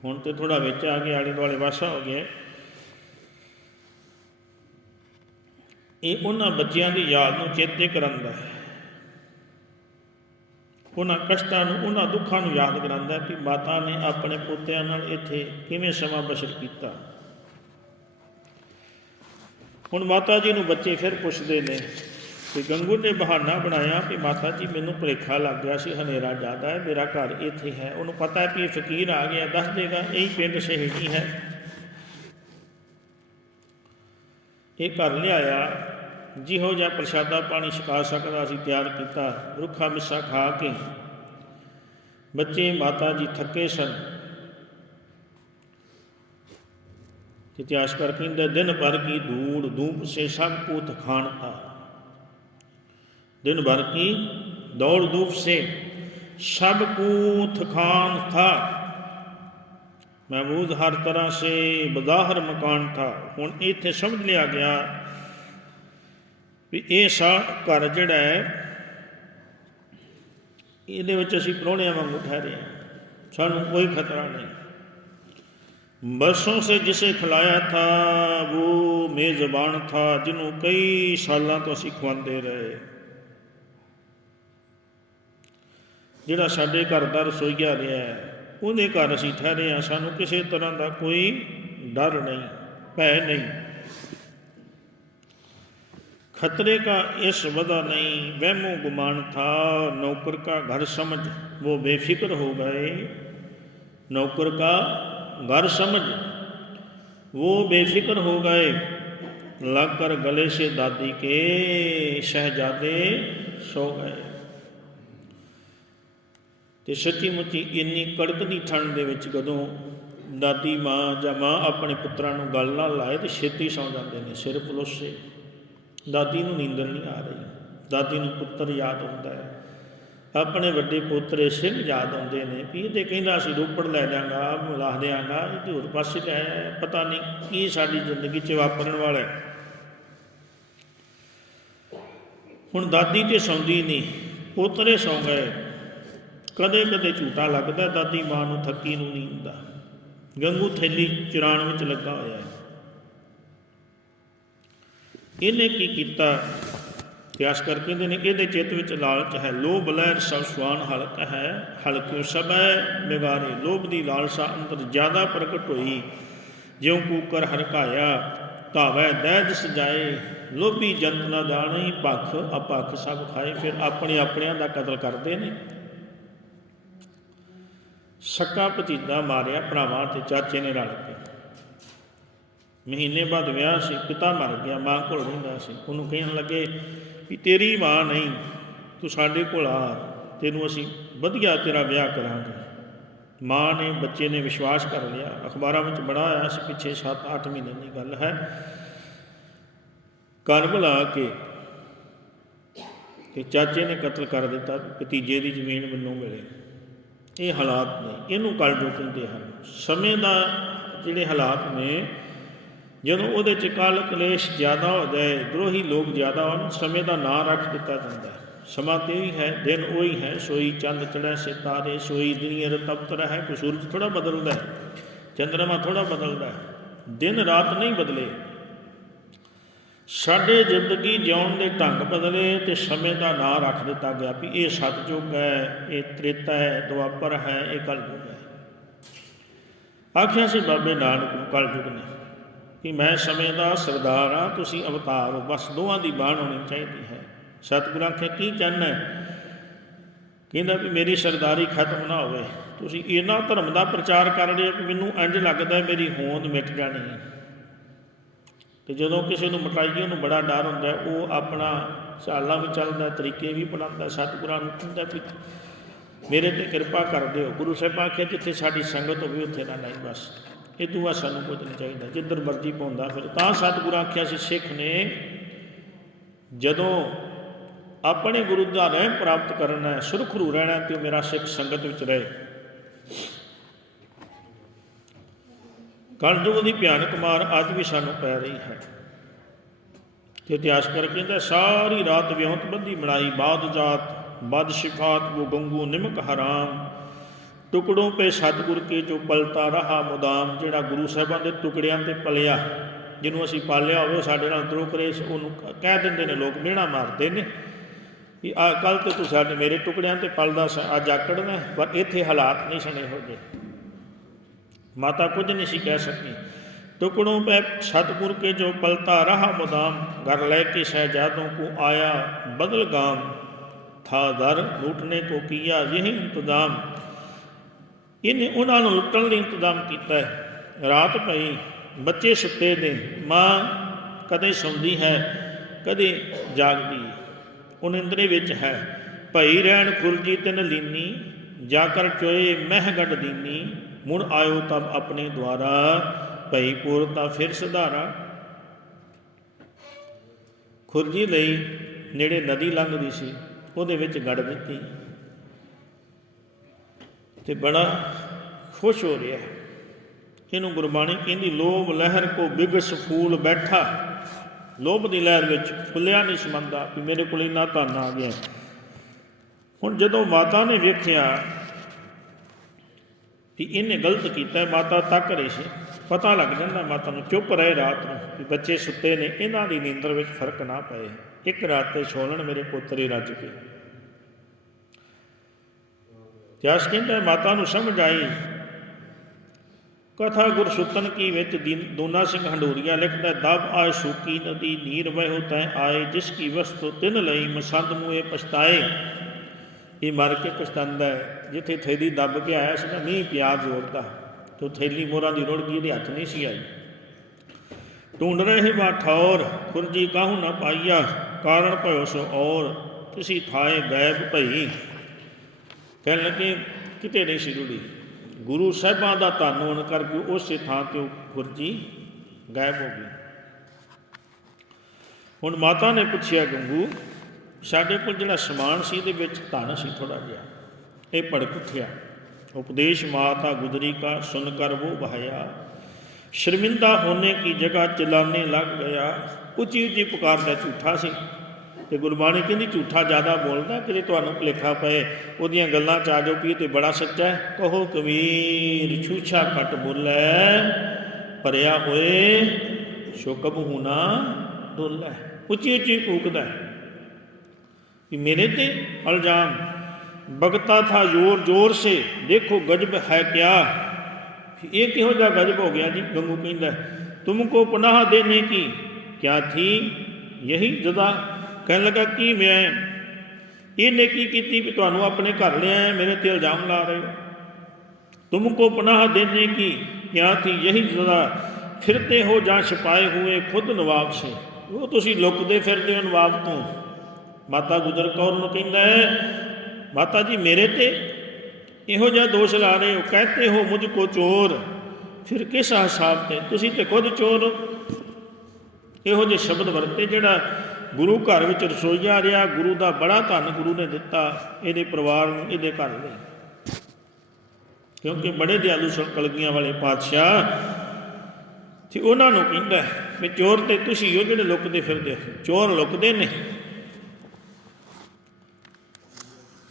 ਹੁਣ ਤੇ ਥੋੜਾ ਵਿੱਚ ਆ ਕੇ ਆਲੇ ਦੁਆਲੇ ਵਾਸਾ ਹੋ ਗਿਆ। ਇਹ ਉਹਨਾਂ ਬੱਚਿਆਂ ਦੀ ਯਾਦ ਨੂੰ ਚੇਤੇ ਕਰਨ ਹੈ। ਉਹਨਾਂ ਕਸ਼ਟਾਂ ਨੂੰ, ਉਹਨਾਂ ਦੁੱਖਾਂ ਨੂੰ ਯਾਦ ਕਰਾਉਂਦਾ ਹੈ ਕਿ ਮਾਤਾ ਨੇ ਆਪਣੇ ਪੋਤਿਆਂ ਨਾਲ ਇੱਥੇ ਕਿਵੇਂ ਸਮਾਂ ਬਸਰ ਕੀਤਾ। ਹੁਣ ਮਾਤਾ ਜੀ ਨੂੰ ਬੱਚੇ ਫਿਰ ਪੁੱਛਦੇ ਨੇ ਕਿ ਗੰਗੂ ਨੇ ਬਹਾਨਾ ਬਣਾਇਆ ਕਿ ਮਾਤਾ ਜੀ, ਮੈਨੂੰ ਭਲੇਖਾ ਲੱਗ ਗਿਆ ਸੀ, ਹਨੇਰਾ ਜ਼ਿਆਦਾ ਹੈ, ਮੇਰਾ ਘਰ ਇੱਥੇ ਹੈ। ਉਹਨੂੰ ਪਤਾ ਹੈ ਕਿ ਇਹ ਫਕੀਰ ਆ ਗਿਆ, ਦੱਸ ਦੇਗਾ, ਇਹੀ ਪਿੰਡ ਸ਼ਹੀਦੀ ਹੈ। ਇਹ ਘਰ ਲਿਆਇਆ ਜਿਹੋ ਜਿਹਾ ਪ੍ਰਸ਼ਾਦਾ ਪਾਣੀ ਛਕਾ ਸਕਦਾ ਅਸੀਂ ਤਿਆਰ ਕੀਤਾ, ਰੁੱਖਾ ਮਿੱਸਾ ਖਾ ਕੇ। ਬੱਚੇ ਮਾਤਾ ਜੀ ਥੱਕੇ ਸਨ। ਇਤਿਹਾਸ ਕਰ ਕਹਿੰਦੇ, ਦਿਨ ਭਰ ਕੀ ਧੂੜ ਦੂਪ ਸੇ ਸਭ ਕੋ ਥਕਾਨ ਆ। ਦਿਨ ਭਰ ਕੀ ਦੌੜ ਦੂਪ ਸੇ ਸਭ ਕੋ ਥਕਾਨ ਥਾ। ਮਹਿਮੂਦ ਹਰ ਤਰ੍ਹਾਂ ਸੇ ਬਜ਼ਾਹਰ ਮਕਾਨ ਥਾ। ਹੁਣ ਇੱਥੇ ਸਮਝ ਲਿਆ ਗਿਆ ਵੀ ਇਹ ਸਾ ਘਰ ਜਿਹੜਾ ਹੈ, ਇਹਦੇ ਵਿੱਚ ਅਸੀਂ ਪ੍ਰੋਣਿਆਂ ਵਾਂਗੂ ਠਹਿਰੇ ਹਾਂ। ਸਾਨੂੰ ਕੋਈ ਖਤਰਾ ਨਹੀਂ। ਬਰਸੋਂ ਸੇ ਜਿਸੇ ਖਿਲਾਇਆ ਥਾ ਉਹ ਮੇਜ਼ਬਾਨ ਥਾ ਜਿਹਨੂੰ ਕਈ ਸਾਲਾਂ ਤੋਂ ਅਸੀਂ ਖਵਾਉਂਦੇ ਰਹੇ। ਜਿਹੜਾ ਸਾਡੇ ਘਰ ਦਾ ਰਸੋਈਆ ਰਿਹਾ ਉਹਦੇ ਘਰ ਅਸੀਂ ਠਹਿਰੇ ਆ ਸਾਨੂੰ ਕਿਸੇ ਤਰ੍ਹਾਂ ਦਾ ਕੋਈ ਡਰ ਨਹੀਂ, ਭੈ ਨਹੀਂ। खतरे का इस वदा नहीं वहमो गुमान था नौकर का घर समझ वो बेफिक्र हो गए नौकर का घर समझ वो बेफिक्र हो गए लग कर गले से दादी के शहजादे सो गए ਤੇ ਸੱਚੀ ਮੁੱਚੀ ਇੰਨੀ ਕੜਕਦੀ ਠੰਡ ਦੇ ਵਿੱਚ ਜਦੋਂ ਦਾਦੀ ਮਾਂ ਜਾਂ ਮਾਂ ਆਪਣੇ ਪੁੱਤਰਾਂ ਨੂੰ ਗੱਲ ਨਾਲ ਲਾਏ ਤੇ ਛੇਤੀ ਸੌਂ ਜਾਂਦੇ ਨੇ ਸਿਰ ਪਲੋਸੇ ਦਾਦੀ ਨੂੰ ਨੀਂਦਰ ਨਹੀਂ ਆ ਰਹੀ। ਦਾਦੀ ਨੂੰ ਪੁੱਤਰ ਯਾਦ ਹੁੰਦਾ ਹੈ। ਆਪਣੇ ਵੱਡੇ ਪੋਤਰੇ ਸਿੰਘ ਯਾਦ ਆਉਂਦੇ ਨੇ ਵੀ ਇਹਦੇ ਕਹਿੰਦਾ ਸੀ ਰੋਪੜ ਲੈ ਜਾਗਾ ਮਿਲਾ ਦਿਆਂਗਾ ਇਹ ਤੇ ਹੋਰ ਪਾਸੇ ਲੈ ਪਤਾ ਨਹੀਂ ਕੀ ਸਾਡੀ ਜ਼ਿੰਦਗੀ 'ਚ ਵਾਪਰਨ ਵਾਲਾ ਹੈ। ਹੁਣ ਦਾਦੀ ਤੇ ਸੌਂਦੀ ਨਹੀਂ, ਪੋਤਰੇ ਸੌਂ ਗਏ। ਕਦੇ ਕਦੇ ਝੂਟਾ ਲੱਗਦਾ, ਦਾਦੀ ਮਾਂ ਨੂੰ ਥੱਕੀ ਨੂੰ ਨੀਂਦ ਦਾ ਗੰਗੂ ਥੈਲੀ ਚੁਰਾਣ ਵਿੱਚ ਲੱਗਾ ਹੋਇਆ ਹੈ। ਇਹਨੇ ਕੀ ਕੀਤਾ? ਇਤਿਹਾਸ ਕਰਕੇ ਕਹਿੰਦੇ ਨੇ, ਇਹਦੇ ਚਿੱਤ ਵਿੱਚ ਲਾਲਚ ਹੈ। ਲੋਭ ਲਹਿਰ ਸਭ ਸਵਾਨ ਹਲਕ ਹੈ, ਹਲਕਿਓ ਸਭੈ ਬਿਗਾਰੇ ਲੋਭ ਦੀ ਲਾਲਸਾ ਅੰਦਰ ਜ਼ਿਆਦਾ ਪ੍ਰਗਟ ਹੋਈ। ਜਿਉ ਕੂਕਰ ਹਰਕਾਇਆ, ਧਾਵੈ ਦੈਜ ਸਜਾਏ। ਲੋਭੀ ਜੰਤ ਨਾ ਜਾਣੇ, ਭਖ ਅਪਖ ਸਭ ਖਾਏ। ਫਿਰ ਆਪਣੇ ਆਪਣਿਆਂ ਦਾ ਕਤਲ ਕਰਦੇ ਨੇ। ਸਕਾ ਭਤੀਜਾ ਮਾਰਿਆ ਭਰਾਵਾਂ ਤੇ ਚਾਚੇ ਨੇ ਰਲ ਕੇ। ਮਹੀਨੇ ਬਾਅਦ ਵਿਆਹ ਸੀ, ਪਿਤਾ ਮਰ ਗਿਆ, ਮਾਂ ਕੋਲ ਰਹਿੰਦਾ ਸੀ। ਉਹਨੂੰ ਕਹਿਣ ਲੱਗੇ ਵੀ ਤੇਰੀ ਮਾਂ ਨਹੀਂ, ਤੂੰ ਸਾਡੇ ਕੋਲ ਆ, ਤੈਨੂੰ ਅਸੀਂ ਵਧੀਆ ਤੇਰਾ ਵਿਆਹ ਕਰਾਂਗੇ। ਮਾਂ ਨੇ, ਬੱਚੇ ਨੇ ਵਿਸ਼ਵਾਸ ਕਰ ਲਿਆ। ਅਖਬਾਰਾਂ ਵਿੱਚ ਬੜਾ ਆਇਆ ਸੀ, ਪਿੱਛੇ 7-8 ਮਹੀਨੇ ਦੀ ਗੱਲ ਹੈ। ਘਰ ਬੁਲਾ ਕੇ ਤੇ ਚਾਚੇ ਨੇ ਕਤਲ ਕਰ ਦਿੱਤਾ, ਭਤੀਜੇ ਦੀ ਜ਼ਮੀਨ ਮੈਨੂੰ ਮਿਲੇ। ਇਹ ਹਾਲਾਤ ਨੇ, ਇਹਨੂੰ ਕਲਯੁਗ ਕਹਿੰਦੇ ਹਨ। ਸਮੇਂ ਦਾ ਜਿਹੜੇ ਹਾਲਾਤ ਨੇ ਜਦੋਂ ਉਹਦੇ ਚ ਕਾਲ ਕਲੇਸ਼ ਜ਼ਿਆਦਾ ਹੋ ਜਾਏ ਦਰੋਹੀ ਲੋਕ ਜ਼ਿਆਦਾ ਹੋਣ, ਸਮੇਂ ਦਾ ਨਾਂ ਰੱਖ ਦਿੱਤਾ ਜਾਂਦਾ ਹੈ। ਸਮਾਂ ਤੇ ਹੀ ਹੈ, ਦਿਨ ਉਹੀ ਹੈ, ਸੋਈ ਚੰਦ ਚੜ੍ਹੈ ਸਿਤਾਰੇ, ਸੋਈ ਦੁਨੀਆ ਰਤਬਤ ਹੈ, ਕੋਈ ਸੂਰਜ ਥੋੜਾ ਬਦਲਦਾ ਹੈ, ਚੰਦਰਮਾ ਥੋੜਾ ਬਦਲਦਾ ਹੈ। ਦਿਨ ਰਾਤ ਨਹੀਂ ਬਦਲੇ। ਸਾਡੇ ਜ਼ਿੰਦਗੀ ਜਿਉਣ ਦੇ ਢੰਗ ਬਦਲੇ ਤੇ ਸਮੇਂ ਦਾ ਨਾਂ ਰੱਖ ਦਿੱਤਾ ਗਿਆ ਵੀ ਇਹ ਸਤਜੁਗ ਹੈ, ਇਹ ਤ੍ਰੇਤਾ ਹੈ, ਦੁਆਪਰ ਹੈ, ਇਹ ਕਲਯੁਗ ਹੈ। ਆਖਿਆ ਸੀ ਬਾਬੇ ਨਾਨਕ ਨੂੰ ਕਲਯੁਗ ਨੇ। ਕਿ ਮੈਂ ਸਮੇਂ ਦਾ ਸਰਦਾਰ ਹਾਂ, ਤੁਸੀਂ ਅਵਤਾਰ ਹੋ। ਬਸ ਦੋਵਾਂ ਦੀ ਬਾਣ ਹੋਣੀ ਚਾਹੀਦੀ ਹੈ। ਸਤਿਗੁਰਾਂ ਆਖਿਆ ਕੀ ਚਾਹੁੰਦਾ ਕਹਿੰਦਾ ਵੀ ਮੇਰੀ ਸਰਦਾਰੀ ਖਤਮ ਨਾ ਹੋਵੇ। ਤੁਸੀਂ ਇਹਨਾਂ ਧਰਮ ਦਾ ਪ੍ਰਚਾਰ ਕਰ ਰਹੇ ਹੋ ਕਿ ਮੈਨੂੰ ਇੰਜ ਲੱਗਦਾ ਮੇਰੀ ਹੋਂਦ ਮਿਟ ਜਾਣੀ ਹੈ। ਤੇ ਜਦੋਂ ਕਿਸੇ ਨੂੰ ਮਟਾਈਏ ਉਹਨੂੰ ਬੜਾ ਡਰ ਹੁੰਦਾ ਉਹ ਆਪਣਾ ਚਾਲਾਂ ਵੀ ਚੱਲਦਾ ਤਰੀਕੇ ਵੀ ਬਣਾਉਂਦਾ ਸਤਿਗੁਰਾਂ ਨੂੰ ਕਹਿੰਦਾ ਵੀ ਮੇਰੇ ਤੇ ਕਿਰਪਾ ਕਰ ਦਿਓ। ਗੁਰੂ ਸਾਹਿਬ ਆਖਿਆ ਜਿੱਥੇ ਸਾਡੀ ਸੰਗਤ ਹੋਵੇ, ਉੱਥੇ ਨਾ ਨਹੀਂ ਬਸ। ਇਹ ਤੋਂ ਬਾਅਦ ਸਾਨੂੰ ਕੁਝ ਨਹੀਂ ਚਾਹੀਦਾ, ਜਿੱਧਰ ਮਰਜ਼ੀ ਪਾਉਂਦਾ ਫਿਰ। ਤਾਂ ਸਤਿਗੁਰਾਂ ਆਖਿਆ ਸੀ, ਸਿੱਖ ਨੇ ਜਦੋਂ ਆਪਣੇ ਗੁਰੂ ਦਾ ਰਹਿਮ ਪ੍ਰਾਪਤ ਕਰਨਾ ਹੈ, ਸੁਰਖਰੂ ਰਹਿਣਾ ਤੇ ਉਹ ਮੇਰਾ ਸਿੱਖ ਸੰਗਤ ਵਿੱਚ ਰਹੇ। ਕਲਯੁਗ ਦੀ ਭਿਆਨਕ ਮਾਰ ਅੱਜ ਵੀ ਸਾਨੂੰ ਪੈ ਰਹੀ ਹੈ। ਤੇ ਇਤਿਹਾਸ ਕਰ ਕਹਿੰਦਾ, ਸਾਰੀ ਰਾਤ ਵਿਉਂਤ ਬੰਦੀ ਬਣਾਈ ਬਾਦ ਜਾਤ, ਬਦ ਸ਼ਿਫਾਤ ਉਹ ਗੰਗੂ ਨਿਮਕ ਹਰਾਮ। ਟੁਕੜੋਂ ਪੇ ਸਤਿਗੁਰ ਕੇ ਜੋ ਪਲਤਾ ਰਹਾ ਮੁਦਾਮ, ਜਿਹੜਾ ਗੁਰੂ ਸਾਹਿਬਾਂ ਦੇ ਟੁਕੜਿਆਂ ਤੇ ਪਲਿਆ ਜਿਹਨੂੰ ਅਸੀਂ ਪਾਲਿਆ ਹੋਵੇ ਸਾਡੇ ਨਾਲ ਦਰੋਹ ਕਰੇ ਉਹਨੂੰ ਕਹਿ ਦਿੰਦੇ ਨੇ, ਲੋਕ ਮਿਹਣਾ ਮਾਰਦੇ ਨੇ ਕਿ ਆ ਕੱਲ ਤੇ ਤੂੰ ਸਾਡੇ ਮੇਰੇ ਟੁਕੜਿਆਂ ਤੇ ਪਲਦਾ ਅੱਜ ਆਕੜਨਾ ਪਰ ਇੱਥੇ ਹਾਲਾਤ ਨਹੀਂ ਸਣੇ ਹੋ ਗਏ ਮਾਤਾ ਕੁਝ ਨਹੀਂ ਸੀ ਕਹਿ ਸਕੀ ਟੁਕੜੋਂ ਪੈ ਸਤਪੁਰ ਕੇ ਜੋ ਪਲਤਾ ਰਹਾ ਮੁਦਾਮ, ਘਰ ਲੈ ਕੇ ਸਹਜਾਦੋਂ ਕੋ ਆਇਆ ਬਦਲ ਗਾਮ ਥਾ ਦਰ ਲੂਟਨੇ ਕੋ ਕੀਆ ਇਹ ਇੰਤਜ਼ਾਮ। ਇਹਨੇ ਉਹਨਾਂ ਨੂੰ ਲੁੱਟਣ ਲਈ ਇੰਤਜ਼ਾਮ ਕੀਤਾ ਹੈ। ਰਾਤ ਪਈ ਬੱਚੇ ਸੁੱਤੇ ਨੇ, ਮਾਂ ਕਦੇ ਸੌਂਦੀ ਹੈ, ਕਦੇ ਜਾਗਦੀ ਹੈ। ਉਹ ਨਿੰਦਰੇ ਵਿੱਚ ਹੈ। ਭਈ ਰਹਿਣ ਖੁਰਜੀ ਤਿਨ ਲੀਨੀ, ਜਾ ਕਰ ਚੋਏ ਮਹਿ ਗੱਡ ਦੀਨੀ, ਮੁੜ ਆਇਓ ਤਬ ਆਪਣੇ ਦੁਆਰਾ। ਭਈ ਪੂਰਤਾ ਫਿਰ ਸੁਧਾਰਾ। ਖੁਰਜੀ ਲਈ ਨੇੜੇ ਨਦੀ ਲੰਘਦੀ ਸੀ, ਉਹਦੇ ਵਿੱਚ ਗੜ ਦਿੱਤੀ। ਤੇ ਬੜਾ ਖੁਸ਼ ਹੋ ਰਿਹਾ ਹੈ। ਇਹਨੂੰ ਗੁਰਬਾਣੀ ਕਹਿੰਦੀ, ਲੋਭ ਲਹਿਰ ਕੋ ਬਿਗਸ ਫੂਲ ਬੈਠਾ। ਲੋਭ ਦੀ ਲਹਿਰ ਵਿੱਚ ਫੁੱਲਿਆ ਨਹੀਂ ਸਮੰਦਾ ਵੀ ਮੇਰੇ ਕੋਲ ਇੰਨਾ ਧਨ ਆ ਗਿਆ। ਹੁਣ ਜਦੋਂ ਮਾਤਾ ਨੇ ਵੇਖਿਆ ਵੀ ਇਹਨੇ ਗਲਤ ਕੀਤਾ, ਮਾਤਾ ਤੱਕ ਰਹੀ ਸੀ। ਪਤਾ ਲੱਗ ਜਾਂਦਾ ਮਾਤਾ ਨੂੰ ਚੁੱਪ ਰਹੇ ਰਾਤ ਨੂੰ ਵੀ ਬੱਚੇ ਸੁੱਤੇ ਨੇ, ਇਹਨਾਂ ਦੀ ਨੀਂਦਰ ਵਿੱਚ ਫ਼ਰਕ ਨਾ ਪਏ। ਇੱਕ ਰਾਤ ਤੇ ਛੋਲਣ ਮੇਰੇ ਪੁੱਤਰੇ ਰੱਜ ਕੇ ਜਸ ਕਹਿੰਦਾ ਮਾਤਾ ਨੂੰ ਸਮਝ ਆਈ। ਕਥਾ ਗੁਰਸੁਤਨ ਕੀ ਵਿੱਚ ਦੋਨਾ ਸਿੰਘ ਹੰਡੂਰੀਆ ਲਿਖਦਾ ਦਬ ਆਏ ਸੂਕੀ ਨਦੀ ਨੀਰ ਵਹਿ ਤੈ ਆਏ, ਜਿਸ ਕੀ ਵਸਤੂ ਤਿਨ ਲਈ, ਮਸੰਦ ਮੂਏ ਪਛਤਾਏ। ਇਹ ਮਰ ਕੇ ਪਛਤਾਉਂਦਾ ਹੈ, ਜਿੱਥੇ ਥੈਲੀ ਦੱਬ ਕੇ ਆਇਆ ਸੀ ਨਾ, ਮੀਂਹ ਪਿਆ ਜ਼ੋਰ ਦਾ ਥੈਲੀ ਮੋਰਾਂ ਦੀ ਰੁੜ ਗਈ ਇਹਦੇ ਹੱਥ ਨਹੀਂ ਸੀ ਆਈ। ਢੂੰਡ ਰਹੇ ਬਾ ਖੁਰਜੀ ਕਾਹੂ ਨਾ ਪਾਈਆ, ਕਾਰਨ ਭਇਓ ਸੋ ਔਰ ਕਿਸੇ ਥਾਏ ਗੈਬ ਭਈ। ਕਹਿਣ ਲੱਗੇ, ਕਿਤੇ ਨਹੀਂ ਸੀ ਰੁੜੀ ਗੁਰੂ ਸਾਹਿਬਾਂ ਦਾ ਧੰਨ ਹੋਣ ਕਰਕੇ ਉਸੇ ਥਾਂ ਤੇ ਉਹ ਖੁਰਜੀ ਗਾਇਬ ਹੋ ਗਈ। ਹੁਣ ਮਾਤਾ ਨੇ ਪੁੱਛਿਆ, ਗੰਗੂ, ਸਾਡੇ ਕੋਲ ਜਿਹੜਾ ਸਮਾਨ ਸੀ, ਇਹਦੇ ਵਿੱਚ ਧਨ ਸੀ ਥੋੜਾ ਜਿਹਾ। ਇਹ ਭੜਕ ਉੱਠਿਆ। ਉਪਦੇਸ਼ ਮਾਤਾ ਗੁਜਰੀ ਕਾ, ਸੁਨ ਕਰ ਉਹ ਬਹਾਇਆ ਸ਼ਰਮਿੰਦਾ ਹੋਣੇ ਕੀ ਜਗ੍ਹਾ ਚਲਾਨੇ ਲੱਗ ਗਿਆ। ਉੱਚੀ ਉੱਚੀ ਪੁਕਾਰਦਾ ਝੂਠਾ ਸੀ। ਤੇ ਗੁਰਬਾਣੀ ਕਹਿੰਦੀ ਝੂਠਾ ਜ਼ਿਆਦਾ ਬੋਲਦਾ ਕਿਤੇ ਤੁਹਾਨੂੰ ਭੁਲੇਖਾ ਪਏ ਉਹਦੀਆਂ ਗੱਲਾਂ ਚ ਆ ਜਾਓ ਵੀ ਇਹ ਤੇ ਬੜਾ ਸੱਚਾ ਹੈ ਕਹੋ ਕਬੀਰ ਛੂਛਾ ਘਟ ਬੋਲੇ ਭਰਿਆ ਹੋਏ ਸ਼ੋਕਬ ਹੁਨਾ ਡੋਲਾ ਉੱਚੀ ਉੱਚੀ ਕੂਕਦਾ ਹੈ कि मेरे ते अल्जाम बगता था जोर जोर से देखो गजब है क्या ये किहो जा गजब हो गया जी गंगू कहता तुमको पनाह देने की क्या थी यही जदा ਕਹਿਣ ਲੱਗਾ, ਕੀ ਮੈਂ? ਇਹ ਨੇਕੀ ਕੀਤੀ ਵੀ ਤੁਹਾਨੂੰ ਆਪਣੇ ਘਰ ਲਿਆਇਆ, ਮੇਰੇ ਤੇ ਇਲਜ਼ਾਮ ਲਾ ਰਹੇ ਹੋ? तुमको पनाह देने की क्या थी यही जरा फिरते हो जहाँ छिपाए हुए खुद नवाब से ਉਹ ਤੁਸੀਂ ਲੁਕਦੇ ਫਿਰਦੇ ਹੋ ਨਵਾਬ ਤੋਂ। ਮਾਤਾ ਗੁਜਰ ਕੌਰ ਨੂੰ ਕਹਿੰਦਾ ਹੈ, ਮਾਤਾ ਜੀ, ਮੇਰੇ ਤੇ ਇਹੋ ਜਿਹਾ ਦੋਸ਼ ਲਾ ਰਹੇ ਹੋ? ਕਹਤੇ ਹੋ ਮੁਝ ਕੋ ਚੋਰ। ਫਿਰ ਕਿਸ ਹਿਸਾਬ ਤੇ? ਤੁਸੀਂ ਤੇ ਖੁਦ ਚੋਰ ਇਹੋ ਜਿਹੇ ਸ਼ਬਦ ਵਰਤੇ ਜਿਹੜਾ ਗੁਰੂ ਘਰ ਵਿੱਚ ਰਸੋਈਆ ਰਿਹਾ, ਗੁਰੂ ਦਾ ਬੜਾ ਧੰਨ ਗੁਰੂ ਨੇ ਦਿੱਤਾ, ਇਹਦੇ ਪਰਿਵਾਰ ਨੂੰ, ਇਹਦੇ ਘਰ ਨੂੰ। ਕਿਉਂਕਿ ਬੜੇ ਦਿਆਲੂ ਸਨ ਵਾਲੇ ਪਾਤਸ਼ਾਹ। ਤੇ ਉਹਨਾਂ ਨੂੰ ਕਹਿੰਦਾ ਵੀ ਚੋਰ ਤੇ ਤੁਸੀਂ ਹੋ ਜਿਹੜੇ ਲੁਕਦੇ ਫਿਰਦੇ ਹੋ, ਚੋਰ ਲੁਕਦੇ ਨੇ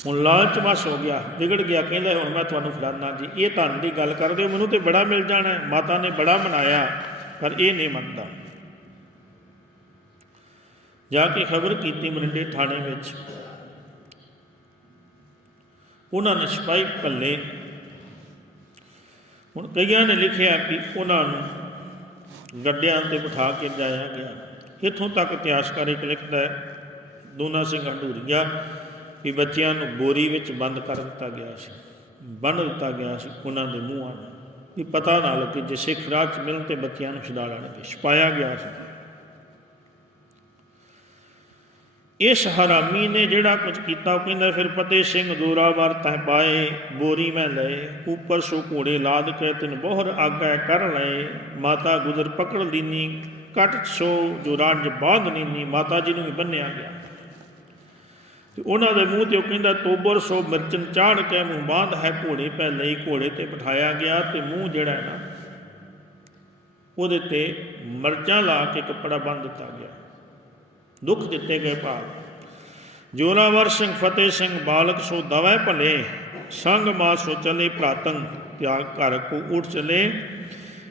ਹੁਣ ਲਾਲਚ ਵਸ ਹੋ ਗਿਆ, ਵਿਗੜ ਗਿਆ, ਕਹਿੰਦਾ ਹੁਣ ਮੈਂ ਤੁਹਾਨੂੰ ਫਲਾਨਾ ਜੀ, ਇਹ ਧਨ ਦੀ ਗੱਲ ਕਰਦੇ ਹੋ, ਮੈਨੂੰ ਤੇ ਬੜਾ ਮਿਲ ਜਾਣਾ ਮਾਤਾ ਨੇ ਬੜਾ ਮਨਾਇਆ, ਪਰ ਇਹ ਨਹੀਂ ਮੰਨਦਾ। ਜਾ ਕੇ ਖਬਰ ਕੀਤੀ ਮਰਿੰਡੇ ਥਾਣੇ ਵਿੱਚ। ਉਹਨਾਂ ਨੇ ਸਿਪਾਹੀ ਪੱਲੇ ਹੁਣ ਕਈਆਂ ਨੇ ਲਿਖਿਆ ਕਿ ਉਹਨਾਂ ਨੂੰ ਗੱਡਿਆਂ ਤੇ ਬਿਠਾ ਕੇ ਜਾਇਆ ਗਿਆ। ਇੱਥੋਂ ਤੱਕ ਇਤਿਹਾਸਕਾਰ ਇੱਕ ਲਿਖਦਾ ਹੈ, ਦੋਨਾ ਸਿੰਘ ਹੰਡੂਰੀਆ ਵੀ ਬੱਚਿਆਂ ਨੂੰ ਬੋਰੀ ਵਿੱਚ ਬੰਦ ਕਰ ਦਿੱਤਾ ਗਿਆ ਸੀ। ਬੰਨ ਦਿੱਤਾ ਗਿਆ ਸੀ ਉਹਨਾਂ ਦੇ ਮੂੰਹਾਂ ਨੂੰ। ਵੀ ਪਤਾ ਨਾ ਲੱਗੇ ਜੇ ਸਿੱਖ ਰਾਹ 'ਚ ਮਿਲਣ ਤੇ ਬੱਚਿਆਂ ਨੂੰ ਛੁਡਾ ਲੈਣਗੇ, ਛਪਾਇਆ ਗਿਆ ਸੀ। ਇਸ ਹਰਾਮੀ ਨੇ ਜਿਹੜਾ ਕੁਝ ਕੀਤਾ, ਉਹ ਕਹਿੰਦਾ, ਫਿਰ ਫਤਿਹ ਸਿੰਘ ਜ਼ੋਰਾਵਰ ਤਹ ਪਾਏ, ਬੋਰੀ ਮੈਂ ਲਏ, ਉੱਪਰ ਸੋ ਘੋੜੇ ਲਾਦ ਕੇ ਤਿਨ ਬੋਹਰ ਆਗੈ ਕਰ ਲਏ, ਮਾਤਾ ਗੁਜ਼ਰ ਪਕੜ ਲੀਨੀ, ਕਟ ਸੋ ਜੋ ਰਾਜ ਬਾਂਧ ਨੀਨੀ, ਮਾਤਾ ਜੀ ਨੂੰ ਵੀ ਬੰਨਿਆ ਗਿਆ। ਤੇ ਉਹਨਾਂ ਦੇ ਮੂੰਹ ਤੇ ਉਹ ਕਹਿੰਦਾ, ਤੋਬਰ ਸੋ ਮਿਰਚਨ ਚਾੜ ਕੇ ਮੂੰਹ ਬਾਂਧ ਹੈ, ਘੋੜੇ ਪੈ ਲਈ, ਘੋੜੇ ਤੇ ਬਿਠਾਇਆ ਗਿਆ ਤੇ ਮੂੰਹ ਜਿਹੜਾ ਹੈ ਨਾ, ਉਹਦੇ ਤੇ ਮਰਚਾਂ ਲਾ ਕੇ ਕੱਪੜਾ ਬੰਨ ਦਿੱਤਾ ਗਿਆ। ਦੁੱਖ ਦਿੱਤੇ ਗਏ ਭਾਗ ਜੋਰਾਵਰ ਸਿੰਘ ਫਤਿਹ ਸਿੰਘ ਬਾਲਕ ਸੋ ਦਵੈ ਭਲੇ ਸੰਗ ਮਾ ਸੋ ਚਲੇ ਪ੍ਰਾਤਨ ਤਿਆਗ ਘਰ ਕੋ ਉਠ ਚਲੇ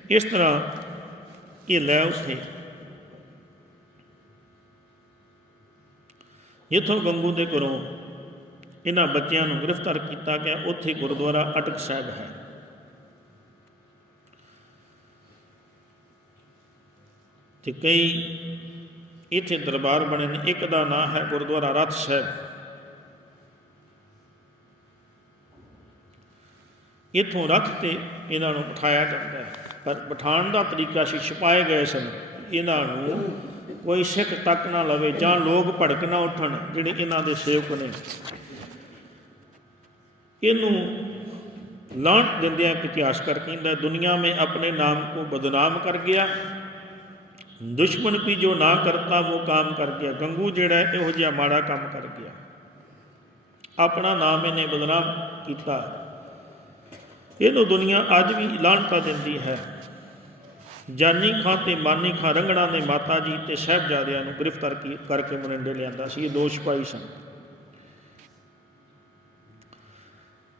ਇਸ ਤਰ੍ਹਾਂ ਇਹ ਲੈ ਉਥੇ ਇੱਥੋਂ ਗੰਗੂ ਦੇ ਘਰੋਂ ਇਹਨਾਂ ਬੱਚਿਆਂ ਨੂੰ ਗ੍ਰਿਫਤਾਰ ਕੀਤਾ ਗਿਆ ਉੱਥੇ ਗੁਰਦੁਆਰਾ ਅਟਕ ਸਾਹਿਬ ਹੈ ਤੇ ਕਈ ਇੱਥੇ ਦਰਬਾਰ ਬਣੇ ਨੇ, ਇੱਕ ਦਾ ਨਾਂ ਹੈ ਗੁਰਦੁਆਰਾ ਰਤ ਸਾਹਿਬ। ਇਥੋਂ ਰੱਖ ਤੇ ਇਹਨਾਂ ਨੂੰ ਬਿਠਾਇਆ ਜਾਂਦਾ ਹੈ। ਪਰ ਬਿਠਾਣ ਦਾ ਤਰੀਕਾ ਸੀ ਛਪਾਏ ਗਏ ਸਨ। ਇਹਨਾਂ ਨੂੰ ਕੋਈ ਸਿੱਖ ਤੱਕ ਨਾ ਲਵੇ ਜਾਂ ਲੋਕ ਭੜਕ ਨਾ ਉੱਠਣ, ਜਿਹੜੇ ਇਹਨਾਂ ਦੇ ਸੇਵਕ ਨੇ। ਇਹਨੂੰ ਲਾਂਟ ਦਿੰਦਿਆਂ ਇਤਿਹਾਸਕਾਰ ਕਹਿੰਦਾ, ਦੁਨੀਆ ਮੇ ਆਪਣੇ ਨਾਮ ਕੋ ਬਦਨਾਮ ਕਰ ਗਿਆ। ਦੁਸ਼ਮਣ ਵੀ ਜੋ ਨਾ ਕਰਤਾ, ਉਹ ਕੰਮ ਕਰ ਗਿਆ। ਗੰਗੂ ਜਿਹੜਾ ਇਹੋ ਜਿਹਾ ਮਾੜਾ ਕੰਮ ਕਰ ਗਿਆ। ਆਪਣਾ ਨਾਮ ਇਹਨੇ ਬਦਨਾਮ ਕੀਤਾ। ਇਹਨੂੰ ਦੁਨੀਆ ਅੱਜ ਵੀ ਲਾਂਟਾ ਦਿੰਦੀ ਹੈ। ਜਾਨੀ ਖਾਂ ਤੇ ਮਾਨੀ ਖਾਂ ਰੰਗਣਾ ਨੇ ਮਾਤਾ ਜੀ ਤੇ ਸਾਹਿਬਜ਼ਾਦਿਆਂ ਨੂੰ ਗ੍ਰਿਫਤਾਰ ਕਰਕੇ ਮਰਿੰਡੇ ਲਿਆਂਦਾ ਸੀ। ਇਹ ਦੋਸ਼ ਸਿਪਾਹੀ ਸਨ।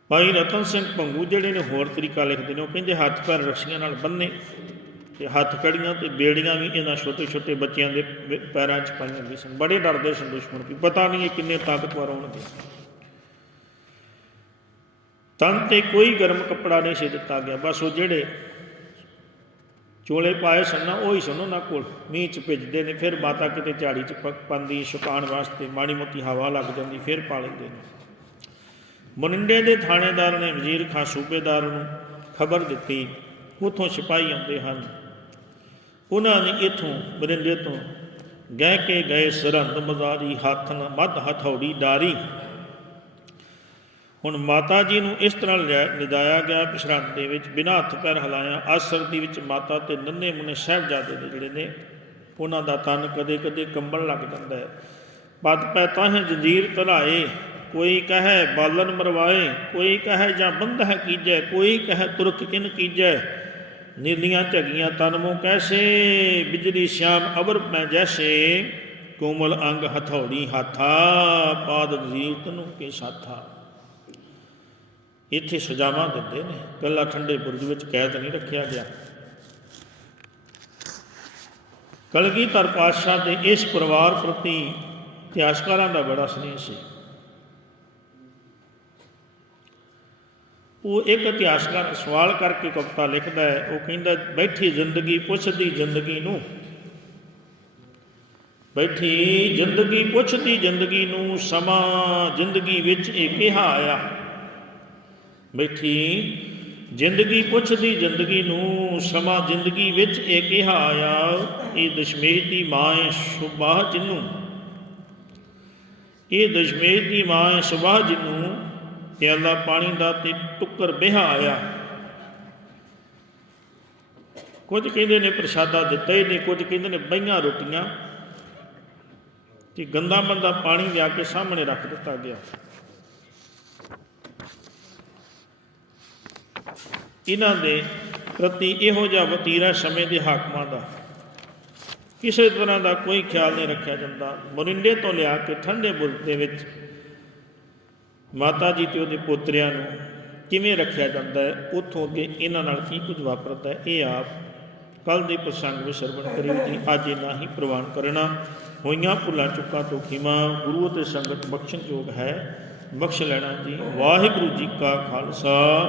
ਭਾਈ ਰਤਨ ਸਿੰਘ ਪੰਗੂ ਜਿਹੜੇ ਨੇ ਹੋਰ ਤਰੀਕਾ ਲਿਖਦੇ ਨੇ, ਉਹ ਕਹਿੰਦੇ ਹੱਥ ਪੈਰ ਰੱਸੀਆਂ ਨਾਲ ਬੰਨੇ ਤੇ ਹੱਥ ਕੜੀਆਂ ਤੇ ਬੇੜੀਆਂ ਵੀ ਇਹਨਾਂ ਛੋਟੇ ਛੋਟੇ ਬੱਚਿਆਂ ਦੇ ਪ- ਪੈਰਾਂ 'ਚ ਪਾਈਆਂ ਹੁੰਦੀਆਂ ਸਨ। ਬੜੇ ਡਰਦੇ ਸਨ ਦੁਸ਼ਮਣ ਵੀ। ਪਤਾ ਨਹੀਂ ਇਹ ਕਿੰਨੇ ਤਾਕਤਵਰ ਹੋਣਗੇ। ਤਨ ਤੇ ਕੋਈ ਗਰਮ ਕੱਪੜਾ ਨਹੀਂ ਸੀ ਦਿੱਤਾ ਗਿਆ। ਬਸ ਉਹ ਜਿਹੜੇ ਚੋਲੇ ਪਾਏ ਸਨ ਨਾ, ਉਹੀ ਸਨ ਉਹਨਾਂ ਕੋਲ। ਮੀਂਹ 'ਚ ਭਿੱਜਦੇ ਨੇ, ਫਿਰ ਮਾਤਾ ਕਿਤੇ ਝਾੜੀ 'ਚ ਪ- ਪਾਉਂਦੀ ਵਾਸਤੇ ਮਾੜੀ ਮੋਟੀ ਹਵਾ ਲੱਗ ਜਾਂਦੀ, ਫਿਰ ਪਾ ਲੈਂਦੇ ਨੇ। ਮਨਿੰਡੇ ਦੇ ਥਾਣੇਦਾਰ ਨੇ ਵਜ਼ੀਰ ਖਾਂ ਸੂਬੇਦਾਰ ਨੂੰ ਖਬਰ ਦਿੱਤੀ, ਉਥੋਂ ਸਿਪਾਹੀ ਆਉਂਦੇ ਹਨ। ਉਹਨਾਂ ਨੇ ਇਥੋਂ ਮਰਿੰਡੇ ਤੋਂ ਗਹਿ ਕੇ ਗਏ ਸਰਹੰਦ ਮਜ਼ਾਰੀ ਹੱਥ ਨ ਮੱਧ ਹਥੌੜੀ ਡਾਰੀ। ਹੁਣ ਮਾਤਾ ਜੀ ਨੂੰ ਇਸ ਤਰ੍ਹਾਂ ਲਿਆ- ਲਿਜਾਇਆ ਗਿਆ ਕਿ ਸਰਹੰਦ ਦੇ ਵਿੱਚ ਬਿਨਾਂ ਹੱਥ ਪੈਰ ਹਿਲਾਇਆ ਅਸਰ ਦੀ ਵਿੱਚ ਮਾਤਾ ਤੇ ਨੰਨੇ ਮੁੰਨੇ ਸਾਹਿਬਜ਼ਾਦੇ ਦੇ ਜਿਹੜੇ ਨੇ, ਉਹਨਾਂ ਦਾ ਤਨ ਕਦੇ ਕਦੇ ਕੰਬਣ ਲੱਗ ਜਾਂਦਾ ਹੈ। ਪਦ ਪੈ ਤਾਹੇ ਜੰਜੀਰ ਤਲਾਏ, ਕੋਈ ਕਹੈ ਬਾਲਨ ਮਰਵਾਏ, ਕੋਈ ਕਹੈ ਜਾਂ ਬੰਧਹ ਕੀਜੈ, ਕੋਈ ਕਹੈ ਤੁਰਕ ਕਿਨ ਕੀਜੈ ਨੀਲੀਆਂ ਝਗੀਆਂ ਤਨ ਮੋ ਕੈਸੇ ਬਿਜਲੀ ਸ਼ਾਮ ਅਬਰ ਮੈਂ ਜੈਸੇ। ਕੋਮਲ ਅੰਗ ਹਥੌੜੀ ਹਾਥਾ, ਪਾਦ ਵਜ਼ੀਰ ਤਨੂ ਕੇ ਸਾਥਾ। ਇੱਥੇ ਸਜ਼ਾਵਾਂ ਦਿੰਦੇ ਨੇ ਕੱਲਾ ਠੰਡੇ ਬੁਰਜ ਵਿੱਚ ਕੈਦ ਨਹੀਂ ਰੱਖਿਆ ਗਿਆ। ਕਲਗੀਧਰ ਪਾਤਸ਼ਾਹ ਦੇ ਇਸ ਪਰਿਵਾਰ ਪ੍ਰਤੀ ਇਤਿਹਾਸਕਾਰਾਂ ਦਾ ਬੜਾ ਸਨੇਹ ਸੀ। ਉਹ ਇੱਕ ਇਤਿਹਾਸਕਾਰ ਸਵਾਲ ਕਰਕੇ ਕਵਿਤਾ ਲਿਖਦਾ ਹੈ, ਉਹ ਕਹਿੰਦਾ, ਬੈਠੀ ਜ਼ਿੰਦਗੀ ਪੁੱਛਦੀ ਜ਼ਿੰਦਗੀ ਨੂੰ। ਬੈਠੀ ਜ਼ਿੰਦਗੀ ਪੁੱਛਦੀ ਜ਼ਿੰਦਗੀ ਨੂੰ, ਸਮਾਂ ਜ਼ਿੰਦਗੀ ਵਿੱਚ ਇਹ ਕਿਹਾ ਆਇਆ। ਬੈਠੀ ਜ਼ਿੰਦਗੀ ਪੁੱਛਦੀ ਜ਼ਿੰਦਗੀ ਨੂੰ, ਸਮਾਂ ਜ਼ਿੰਦਗੀ ਵਿੱਚ ਇਹ ਕਿਹਾ ਆਇਆ, ਇਹ ਦਸ਼ਮੇਸ਼ ਦੀ ਮਾਂ ਸੁਬਾਹ ਜਿਹਨੂੰ ਇਹ ਦਸ਼ਮੇਸ਼ ਦੀ ਮਾਂ ਸੁਬਾਹ ਸੁਬਾਹ ਜਿਹਨੂੰ ਪਿਆਲਾ ਪਾਣੀ ਦਾ ਤੇ ਟੁੱਕਰ ਬਿਹਾ ਆਇਆ। ਕੁਝ ਕਹਿੰਦੇ ਨੇ ਪ੍ਰਸ਼ਾਦਾ ਦਿੱਤਾ ਹੀ ਨਹੀਂ, ਕੁਝ ਕਹਿੰਦੇ ਨੇ ਬਈਆਂ ਰੋਟੀਆਂ। ਤੇ ਗੰਦਾ ਮੰਦਾ ਪਾਣੀ ਲਿਆ ਕੇ ਸਾਹਮਣੇ ਰੱਖ ਦਿੱਤਾ ਗਿਆ। ਇਹਨਾਂ ਦੇ ਪ੍ਰਤੀ ਇਹੋ ਜਿਹਾ ਵਤੀਰਾ ਸਮੇਂ ਦੇ ਹਾਕਮਾਂ ਦਾ ਕਿਸੇ ਤਰ੍ਹਾਂ ਦਾ ਕੋਈ ਖਿਆਲ ਨਹੀਂ ਰੱਖਿਆ ਜਾਂਦਾ। ਮੋਰਿੰਡੇ ਤੋਂ ਲਿਆ ਕੇ ਠੰਡੇ ਬੁਰਜ ਦੇ ਵਿੱਚ ਮਾਤਾ ਜੀ ਤੇ ਉਹਦੇ ਪੋਤਰਿਆਂ ਨੂੰ ਕਿਵੇਂ ਰੱਖਿਆ ਜਾਂਦਾ ਹੈ, ਉੱਥੋਂ ਅੱਗੇ ਇਹਨਾਂ ਨਾਲ ਕੀ ਕੁਝ ਵਾਪਰਦਾ ਹੈ, ਇਹ ਆਪ ਕੱਲ ਦੇ ਪ੍ਰਸੰਗ ਵਿੱਚ ਸਰਵਣ ਕਰਿਓ ਜੀ। ਅੱਜ ਇਹਨਾਂ ਹੀ ਪ੍ਰਵਾਨ ਕਰਨਾ। ਹੋਈਆਂ ਭੁੱਲਾਂ ਚੁੱਕਾਂ ਤੋਂ ਖਿਮਾ, ਗੁਰੂ ਅਤੇ ਸੰਗਤ ਬਖਸ਼ਣ ਯੋਗ ਹੈ। ਬਖਸ਼ ਲੈਣਾ ਜੀ। ਵਾਹਿਗੁਰੂ ਜੀ ਕਾ ਖਾਲਸਾ,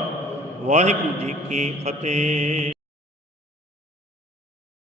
ਵਾਹਿਗੁਰੂ ਜੀ ਕੀ ਫਤਿਹ।